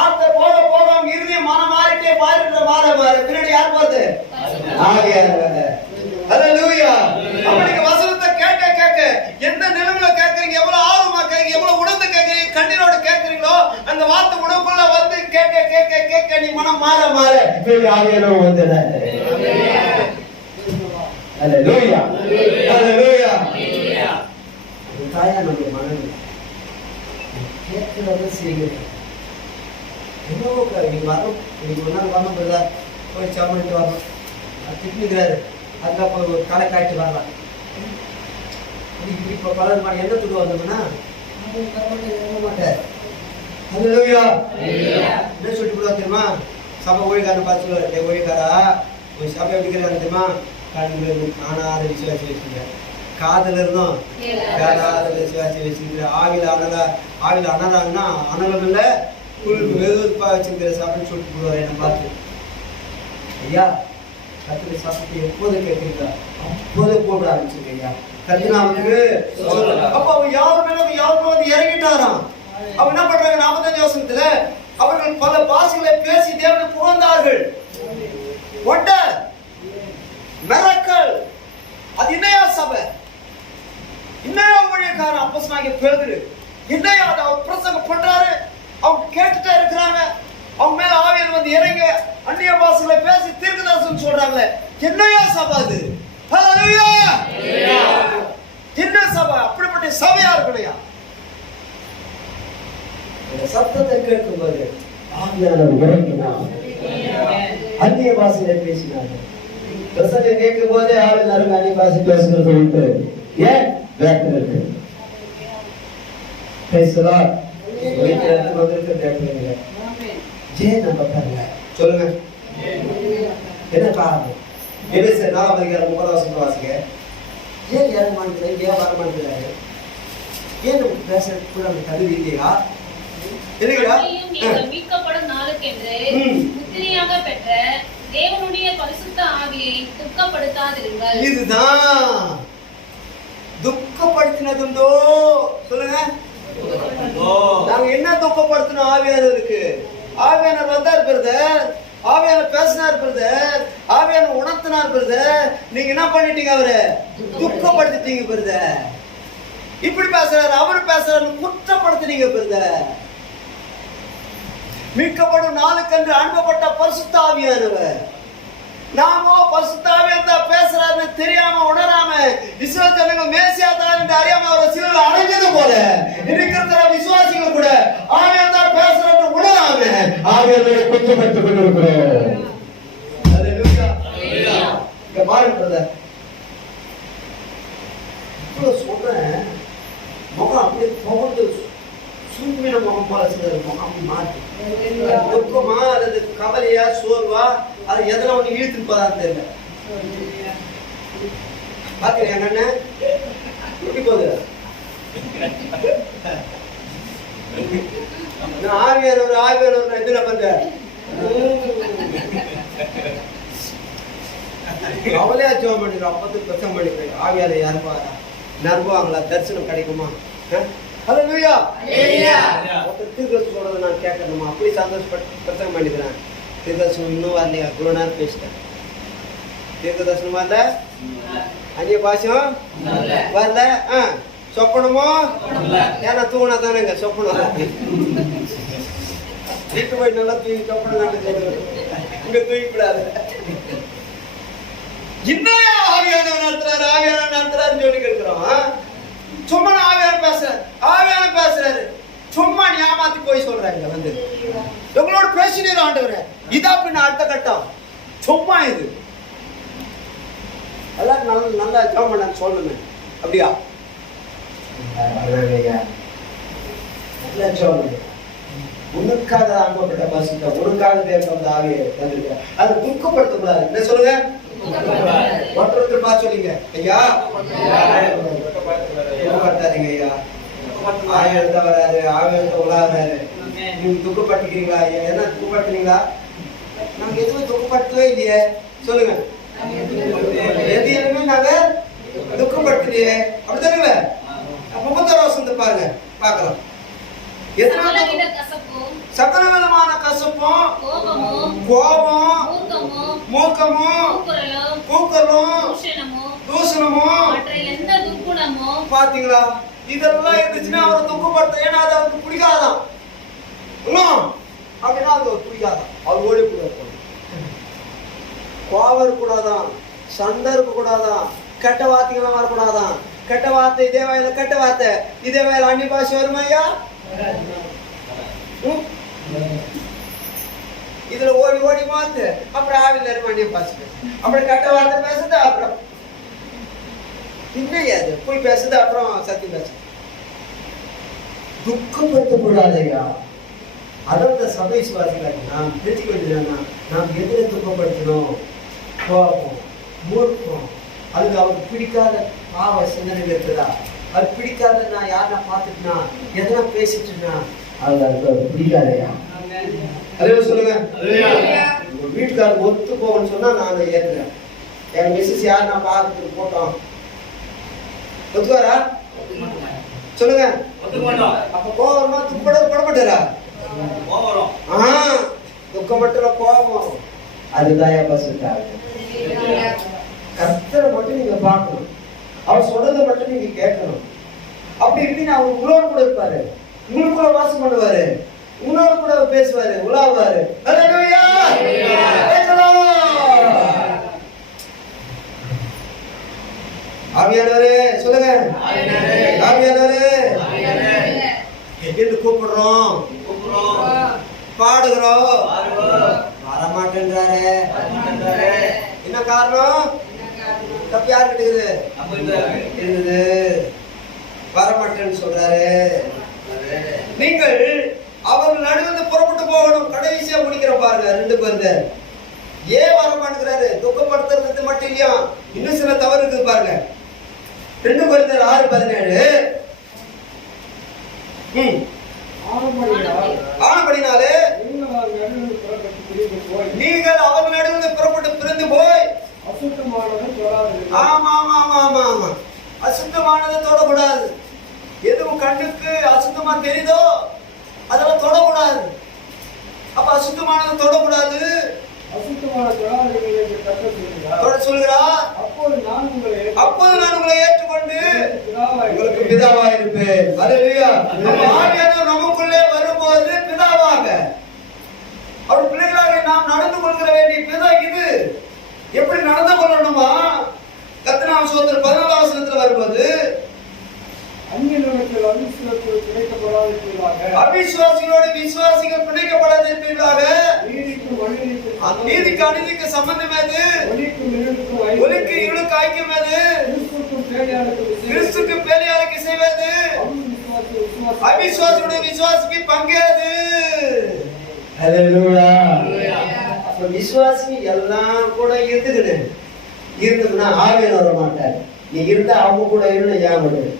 ஆத்த போக போக அவங்க இறுதியை மனம் மாறிட்டே மாற பின்னாடி யார் போறது? ஆவியானவர். ஹல்லேலூயா. அப்ப நீங்க வசனத்தை கேட்க கேட்க எந்த நிலைமையில கேட்கறீங்க, எவ்வளவு ஆர்வமா கேட்கறீங்க, எவ்வளவு உணர்ந்து கேட்கறீங்க, கண்ணீரோட கேட்கறீங்களோ அந்த வார்த்தை உனக்குள்ள வந்து கேட்க கேட்க கேட்க நீ மனம் மாற இப்படி ஆவியானவர் வந்தாரு. ஹல்லேலூயா, ஹல்லேலூயா. தாயா நம்ம மனம் கேட்கிறத செய்யுங்க. என்னவோ நீங்க வரும், இன்னைக்கு ஒரு நாள் வரணும், போய் சாப்பிட்டு வரணும். திட்டுக்கிறாரு, அதுக்கு அப்போ ஒரு களை காய்ச்சி வரலாம். இப்ப பலருமான எண்ணத்துக்கு வந்தோம்னா மாட்டார். அல்லேலூயா. என்ன சொல்லிட்டு கூட தெரியுமா? சபை ஊழியக்காரனை பார்த்து சொல்லுவார், ஊழியக்காரா ஒரு சபை எப்படி தெரியுமா? கண்ணில் காணாத விசுவாசி வச்சுங்க, காதல இருந்தும் காணாத விசுவாசி வச்சுக்கிற, ஆவில அனலாங்கன்னா அனலம் இல்லை குளிருக்கு வெதுப்பா வச்சுக்கிற சபைன்னு சொல்லிட்டு போடுவார். என்னை பார்த்து, ஐயா கத்திர சபத்தை எப்போது கேட்குறீங்களா அப்போதே போட ஆரம்பிச்சிருக்க ஐயா கத்தினாவுக்கு. அப்ப அவன் யாருமே வந்து இறங்கிட்டாராம். அவன் என்ன பண்றாங்க? 45 வசனத்துல அவர்கள் பல பாஷைகளை பேசி தேவனை புகழ்ந்தார்கள். Wonder miracle. அது இன்னையா சபை, இன்னையா ஊழியக்காரன் அப்போஸ்தலனாகிய பேதுரு, இன்னையா அவர் பிரசங்கம் பண்றாரு, அவங்க கேட்டுட்டே இருக்கிறாங்க. அவங்க மேல ஆவியானவர் வந்து இறங்க அந்நிய பாஷைகளை பேசி தீர்க்கதரிசனம் சொல்றாங்களே, என்னையா சபை அது? ஹல்லேலூயா. என்ன சபை? அப்படிப்பட்ட சபையா இருக்கலையா? இந்த சத்தத்தை கேட்கும்போது ஆவியானவர் இறங்கினார், அந்நிய பாஷையில பேசினார். பிரசங்கம் கேட்கும் போதே ஆவியானவர் அந்நிய பாஷை பேசுறது உண்டு. ஏன் வேட்கை இருக்கு? பேசலாம் வந்திருக்க ஏன் நம்ம பாருங்க சொல்லுங்க, என்ன காரணம்? எபேசியர் 4:30 வாசிங்க. ஏன் இறங்க மாட்டேங்கிறாங்க? ஏன் வர மாட்டேங்கிறாங்க? ஏன் நம்ம பேச கூட நம்ம தகுதி இல்லையா? மீட்கப்படும் நாளுக்கென்று முத்திரையாக பெற்ற தேவனுடைய பரிசுத்த ஆவியை துக்கப்படுத்தாதிருங்கள். இதுதான் துக்கப்படுத்தினதுண்டோ சொல்லுங்க. நாங்க என்ன துக்கப்படுத்தணும்? ஆவியானவருக்கு. ஆவியானவர் வந்தார் பிரதர், ஆவியானவர் பேசினார் பிரதர், ஆவியானவர் உணர்த்தினார் பிரதர், நீங்க என்ன பண்ணிட்டீங்க? அவரை துக்கப்படுத்திட்டீங்க பிரதர். இப்படி பேசுறாரு, அவரு பேசுறாரு, குற்றப்படுத்தினீங்க பிரதர். மீட்கப்படும் நாளுக்கென்று அனுப்பப்பட்ட பரிசுத்த ஆவியானவர். நாமோ பரிசுத்த ஆவியானவர் பேசுறாருன்னு தெரியாம உணராம விசுவாசிகள் மேசியா தான் என்று அறியாம அவர் சிலுவையில் அடைஞ்சது போல இருக்கிற விசுவாசிகள் கூட ஆவியானவர் பேசுறாரு உணராம ஆவியானவரை குற்றப்படுத்திக் கொண்டிருக்கிறோம். இங்க பாருங்க பிரதர், இவ்வளவு சொல்றேன், முகம் அப்படியே துவண்டு சூழ்நிலை முகம் போல சிலர் முகம் அப்படி மாற்றி துக்கமா அல்லது கவலையா சோர்வா அது எதனா ஒண்ணு இழுத்துட்டு போதான்னு தெரியல. பாக்குறேன் எங்க அண்ணன் எப்படி போகுது? ஆவியானவர் எதுல பண்ற கவலையா ஜோம் பண்ணிக்கிறோம். 50% பண்ணிக்கிறேன். ஆவியால யாருப்பா நம்புவாங்களா? தரிசனம் கிடைக்குமா? ஹல்லேலூயா. தீர்க்கதரிசனம் சொல்றதை நான் கேட்கணுமா? அப்படி சந்தோஷப்பட்டு பிரசங்கம் பண்ணிக்கிறேன். தீர்க்கதரிசனம் இன்னும் வரலையா? இவ்வளவு நேரம் பேசிட்டேன். தீர்க்கதரிசனம் வரல, அந்நிய பாஷம் வரல, சொப்பனமோ ஏன்னா தூங்கினா தானேங்க சொப்பனம். வீட்டு போய் நல்லா தூங்கி சொப்பனம் இங்க தூங்கிக்கூடாது. இன்னும் ஆவியானவர் நடத்துறாரு, ஆவியானவர் நடத்துறாருன்னு சொல்லி இருக்கிறோம். சும்மா ஆவியானவர் பேசுறாரு, சும்மா ஏமாத்தி போய் சொல்றாங்க. வந்து உங்களோட பேசினீர் ஆண்டவரே, இதா பின்ன அடுத்த கட்டம் சும்மா இது எல்லாம் நல்லா ஜெபம் பண்ண சொல்லுங்க. அப்படியா? உனக்காக அனுப்பப்பட்ட பரிசுத்த, உனக்காக பேர் வந்த ஆவியை தந்திருக்க, அதை துக்கப்படுத்தக்கூடாது. என்ன சொல்லுங்க? ஒருத்தர் பார்த்து சொல்லிங்க, ஐயா துக்கப்படுத்தாதீங்க ஐயா, ஆவியானவர் வராரு, ஆவியானவர் உலாகிறாரு, நீங்க துக்கப்படுத்திக்கிறீங்களா? என்ன துக்கப்படுத்துறீங்களா? நாங்க எதுவுமே துக்கப்படுத்தவே இல்லையே. சொல்லுங்க, எதையுமே நாங்க துக்கப்படுத்தலையே. அப்படித்தானுங்களே? 31 வசனத்தை பாருங்க, பார்க்கலாம். சகல விதமான கசப்பும், கோபம், மூக்கமும், கூக்கலும், தூஷணமும், பாத்தீங்களா? இதெல்லாம் இருந்துச்சுன்னா அவரை துக்கப்படுத்த, ஏன்னா அது அவருக்கு பிடிக்காதான். அப்படின்னா அது அவருக்கு பிடிக்காதான், அவர் ஓடி கூடாது. கோபம் இருக்கக்கூடாதான், சண்டை இருக்கக்கூடாதான், கெட்ட வார்த்தைகள்லாம் வரக்கூடாதான். கெட்ட வார்த்தை இதே வயல, கெட்ட வார்த்தை இதே வயல அந்நிய பாஷை வருமா ஐயா? இதுல ஓடி ஓடி மாத்து, அப்புறம் ஆவில மணியம் பேசுது, அப்புறம் கட்ட வார்த்தை பேசுது, அப்புறம் இன்னையாது போய் பேசுது, அப்புறம் சத்தியம் பேசுது. துக்கப்படுத்தக்கூடாதையா. அதாவது சபை சுவாசிகள் நாம் தெரிஞ்சுக்க வேண்டியதுன்னா, நாம் எதிர துக்கப்படுத்தணும், கோபம், மூர்க்கம், அதுக்கு அவருக்கு பிடிக்காத பாவ சிந்தனை இருக்குதா, அது பிடிக்காத நான் யாரா பார்த்துட்டுனா எதனா பேசிட்டுனா அது அவருக்கு பிடிக்காதையா. அதே சொல்லுங்க, உங்க வீட்டுக்காரர் ஒத்து போகணும்னு சொன்னா நான் ஏற்றுறேன். என் மிஸ்ஸஸ் யார் நான் பார்த்துட்டு போட்டோம், ஒத்துவாரா சொல்லுங்க. அப்ப கோவமா துக்கப்பட மாட்டாரா? துக்கப்பட்ட கோபம் அதுதான் கர்த்தரை மட்டும் நீங்க பார்க்கணும், அவர் சொல்றதை மட்டும் நீங்க கேட்கணும். அப்படி இப்படின்னு அவர் உங்களோட கூட இருப்பாரு, உங்களுக்கு கூட வாசம் பண்ணுவாரு, உங்களோட கூட பேசுவாரு, உலாவாரு. ஆவியானவரே சொல்லுங்க, ஆவியானவரே என்று கூப்பிடுறோம், பாடுகிறோம், வரமாட்டேன்றாரு. என்ன காரணம்? தப்பு யாருக்கிட்ட இருக்குது? வரமாட்டேன்னு சொல்றாரு. நீங்கள் அவர்கள் நடுவில் புறப்பட்டு போகணும். கடைசியா முடிக்கிற பாருங்க, 2 பேருங்க. ஏன் வரமாட்டேங்கிறாரு? துக்கப்படுத்துறது மட்டும் இல்லையா, இன்னும் சில தவறு இருக்குது பாருங்க. 2 பேருந்தர் 6:17. ஆனபடினாலே நீங்கள் அவர்கள் நடுவில் புறப்பட்டு பிரிந்து போய் அசுத்தமானதை தொடக்கூடாது. எதுவும் கண்ணுக்கு அசுத்தமா தெரியுதோ அதெல்லாம் தொடக்கூடாது. அப்ப அசுத்தமானதை தொடக்கூடாது, சொல்கிறார். அப்போது நான் உங்களை ஏற்றுக்கொண்டு உங்களுக்கு பிதாவா இருப்பேன். ஆவியானவர் நமக்குள்ளே வரும்போது பிதாவாக அவர் பிள்ளைகளாக நாம் நடந்து கொள்கிற வேண்டிய பிதா இது. எப்படி நடந்து கொள்ளணுமா? கர்த்தர் சோதரர் 14ஆம் வசனத்துல வரும்போது அவிசுவாசிகளோடு விசுவாசிகள் பிணைக்கப்படாதிருப்பீர்களாக. நீதிக்கு அநீதிக்கு சம்பந்தம் எது? ஒளிக்கு இருளுக்கு ஐக்கியம் எது? கிறிஸ்துக்கு பேலியாளுக்கு செய்வது. அவிசுவாசிகளுடைய விசுவாசிக்கு பங்கேது. விசுவாசி எல்லாம் கூட இருந்ததுன்னா ஆவியன் வர மாட்டார். நீ இருந்தா அவங்க கூட இருந்து ஏன் பண்ணுது?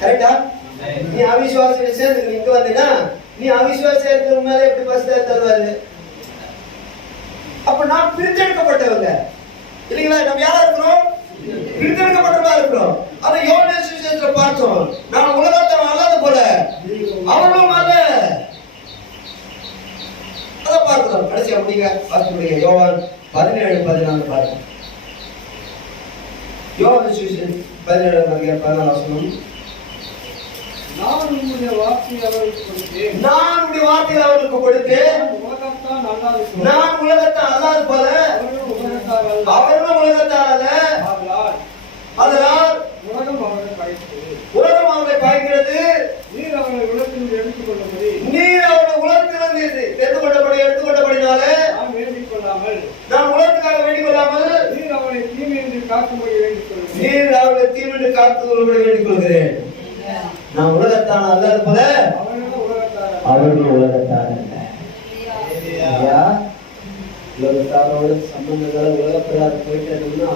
கரெக்டா? நீ அவிசுவாசியை சேர்ந்து இங்க வந்தீங்கன்னா நீ அவிசுவாசியா இருக்கிற மேல எப்படி பஸ் தருவாரு? அப்ப நாம் பிரித்தெடுக்கப்பட்டவங்க இல்லைங்களா? நம்ம யாரா இருக்கிறோம்? பிரித்தெடுக்கப்பட்டவங்களா இருக்கிறோம். அதை யோவான் சுவிசேஷத்துல பார்த்தோம். நான் உலகத்தவன் அல்லாத போல அவர்களும் அல்ல. அதை பார்க்கிறோம். கடைசி அப்படிங்க பார்க்க யோவான் 17:14 பாருங்க. யோவான் சுவிசேஷம் 17:14 வசனம். நான் உடைய வார்த்தையை அவர்களுக்கு கொடுத்தேன். நான் உலகத்தான் அல்லாத போல அவர்களும் உலகத்தார் அல்ல. அதனால் உலகம் அவர்களை பாய்கிறது. நீர் அவர்களை உலகத்திலிருந்து எடுத்துக்கொண்டபடி எடுத்துக்கொண்டபடினாலே நான் உலகத்துக்காக வேண்டிக் கொள்ளாமல் நீர் அவர்களை தீமையின்றி காக்கும்படி வேண்டிக் கொள்கிறேன். நான் உலகத்தான அல்லது போல அவர்கள் உலகத்தான உலகத்தாரோட சம்பந்தங்களை உலகப்படாத போயிட்டு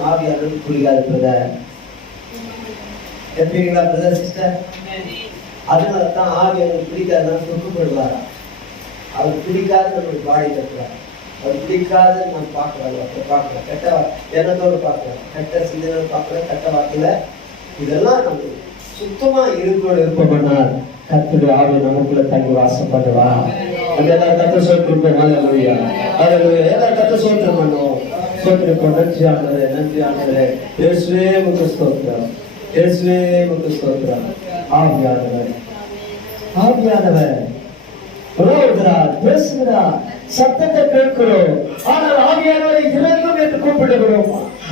ஆவியானது புரியாது பிரதர். எப்படிங்களா brother sister? அதனாலதான் ஆவியானது பிடிக்காதுன்னு துக்கப்படுவாரா? அவர் பிடிக்காது நம்மளுக்கு பாடி கட்டுறாரு. அவர் பிடிக்காது நம்ம பார்க்கலாம், அப்ப பார்க்கலாம், கெட்ட எண்ணத்தோடு பார்க்கலாம், கெட்ட சிந்தனை பார்க்கலாம், கெட்ட வார்த்தையில இதெல்லாம் நம்ம சுத்தமா இருப்போம்னால் கர்த்தருடைய ஆவி நமக்குள்ள தங்கி வாசம் பண்ணுவா. அதெல்லாம் கர்த்தர் சோத்திருப்போம். ஹல்லேலூயா ஹல்லேலூயா. எல்லாம் கர்த்தர் சோத்திரம் பண்ணுவோம். சோத்திருப்போம். நன்றி ஆண்டவரே, நன்றி ஆண்டவரே. இயேசுவே உமக்கு ஸ்தோத்திரம், இயேசுவே உமக்கு ஸ்தோத்திரம். ஆவியானவர் உறவுகிறார், பேசுகிறார், சத்தத்தை கேட்கிறோம். ஆனால் ஆவியானவரை இறங்கும் என்று கூப்பிடுகிறோம்.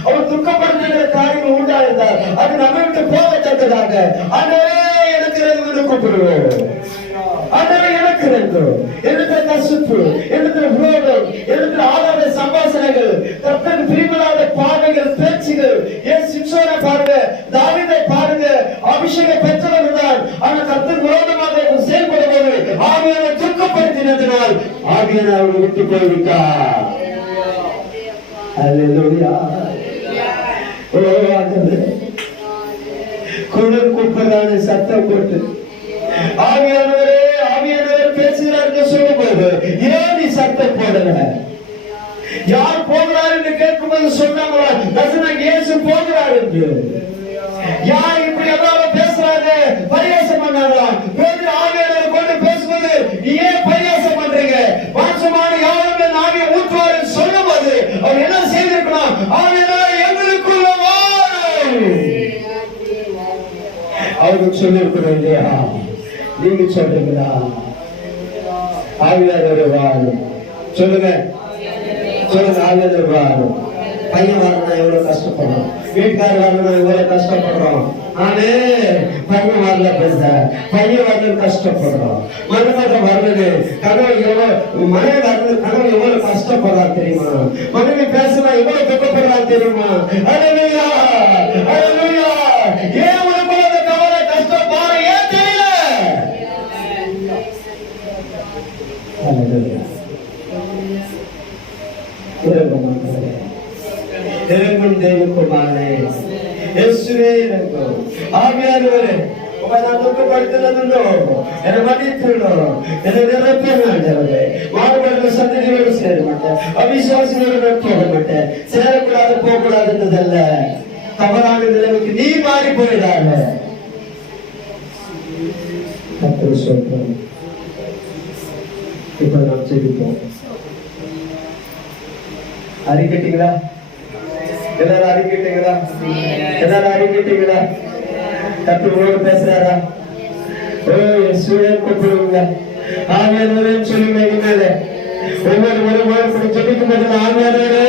அவர் துக்கப்படுத்துகிற காரியங்கள் உண்டாயிருந்தார், அது நம்மை விட்டு போகத்தக்கதாக. ஆண்டவரே எனக்கு எனக்கு இறங்கும் என்று கூப்பிடுவோம். ஆண்டவரே எனக்கு இறங்கும். என்னுடைய கசுப்பு, என்னுடைய விரோதம், என்னுடைய ஆதார சம்பாஷணைகள், கர்த்தருக்கு பிரியமில்லாத பார்வைகள், பேச்சுகள், ஏன் சிம்சோனை பாருங்க, தாவீதை பாருங்க, அபிஷேகம் பெற்றவர்கள் தான். ஆனால் கர்த்தருக்கு விரோதமாக செயல்படும் போது ஆவியானவரை துக்கப்படுத்தினதினால் ஆவியானவர் அவரை விட்டு போய்விட்டார். அல்லேலூயா. ஓ ஆண்டவரே, குரல் கூப்பிடுறான சத்தம் போட்டு ஆவியானவரே ஆவியானவர் பேசுகிறார்கள் சொல்லும்போது ஏன் நீ சத்தம் போடல? யார் போகிறார் என்று கேட்கும்போது சொன்னாங்களா இயேசு போகிறார் என்று? யார் இப்படி எல்லாரும் பேசுறாங்க, பரியாசம் பண்ணாங்களா? பேரு ஆவியானவர் கொண்டு பேசும்போது ஏன் பரியாசம் பண்றீங்க? வாசமான யாருமே ஆவியை ஊற்றுவார் சொல்லும்போது அவர் என்ன செய்திருக்கணும்? ஆவியானவர் எங்களுக்குள்ள அவருக்கு சொல்லியிருக்கிறோம் இல்லையா? நீங்க சொல்றீங்களா? ஆவியானவர் வாரும் சொல்லுங்க, சொல்லுங்க. ஆவியானவர் வாரும். பையன் வரணும்னா எவ்வளவு கஷ்டப்படுறோம், வீட்டுக்காரர் வரணும்னா எவ்வளவு கஷ்டப்படுறோம். ஆனே பையன் வரல, பேச பையன் வரல கஷ்டப்படுறோம். மருமகன் வரலன்னு கணவன் எவ்வளவு, மனைவி வரல கணவன் எவ்வளவு கஷ்டப்படுறா தெரியுமா? மனைவி பேசுறா எவ்வளவு துக்கப்படுறா தெரியுமா? அல்லேலூயா, அல்லேலூயா. ஏன் உனக்கு அந்த கவலை கஷ்டம் பாரு, ஏன் தெரியல? அல்லேலூயா. இறங்கும் தேவகுமாரனே, இயேசுவே இறங்கும். ஆவியானவரே, உம்மை நான் துக்கப்படுத்தினதுண்டோ என்னை மன்னித்துள்ளோம், என்னை நிரப்பின ஆண்டவரே. மாறுபடுற சந்ததியோடு சேர மாட்டேன், அவிசுவாசியோடு போக மாட்டேன். சேரக்கூடாது போகக்கூடாதுன்றதல்ல, தவறான நிலைமைக்கு நீ மாறி போயிடாத. கர்த்தர் சொல்றோம். இப்ப நாம் ஜெபிப்போம். அறிக்கிட்டீங்களா? எல்லாரும் அறிக்கிட்டீங்களா? எல்லாரும் அறிக்கிட்டீங்களா? கர்த்தரோடு பேசுறாரா? ஓ இயேசுவே கூப்பிடுங்க. ஆவியானவரே சொல்லுங்க. இனிமேல் ஒவ்வொரு முறை ஜெபிக்கும் போது ஆவியானவரே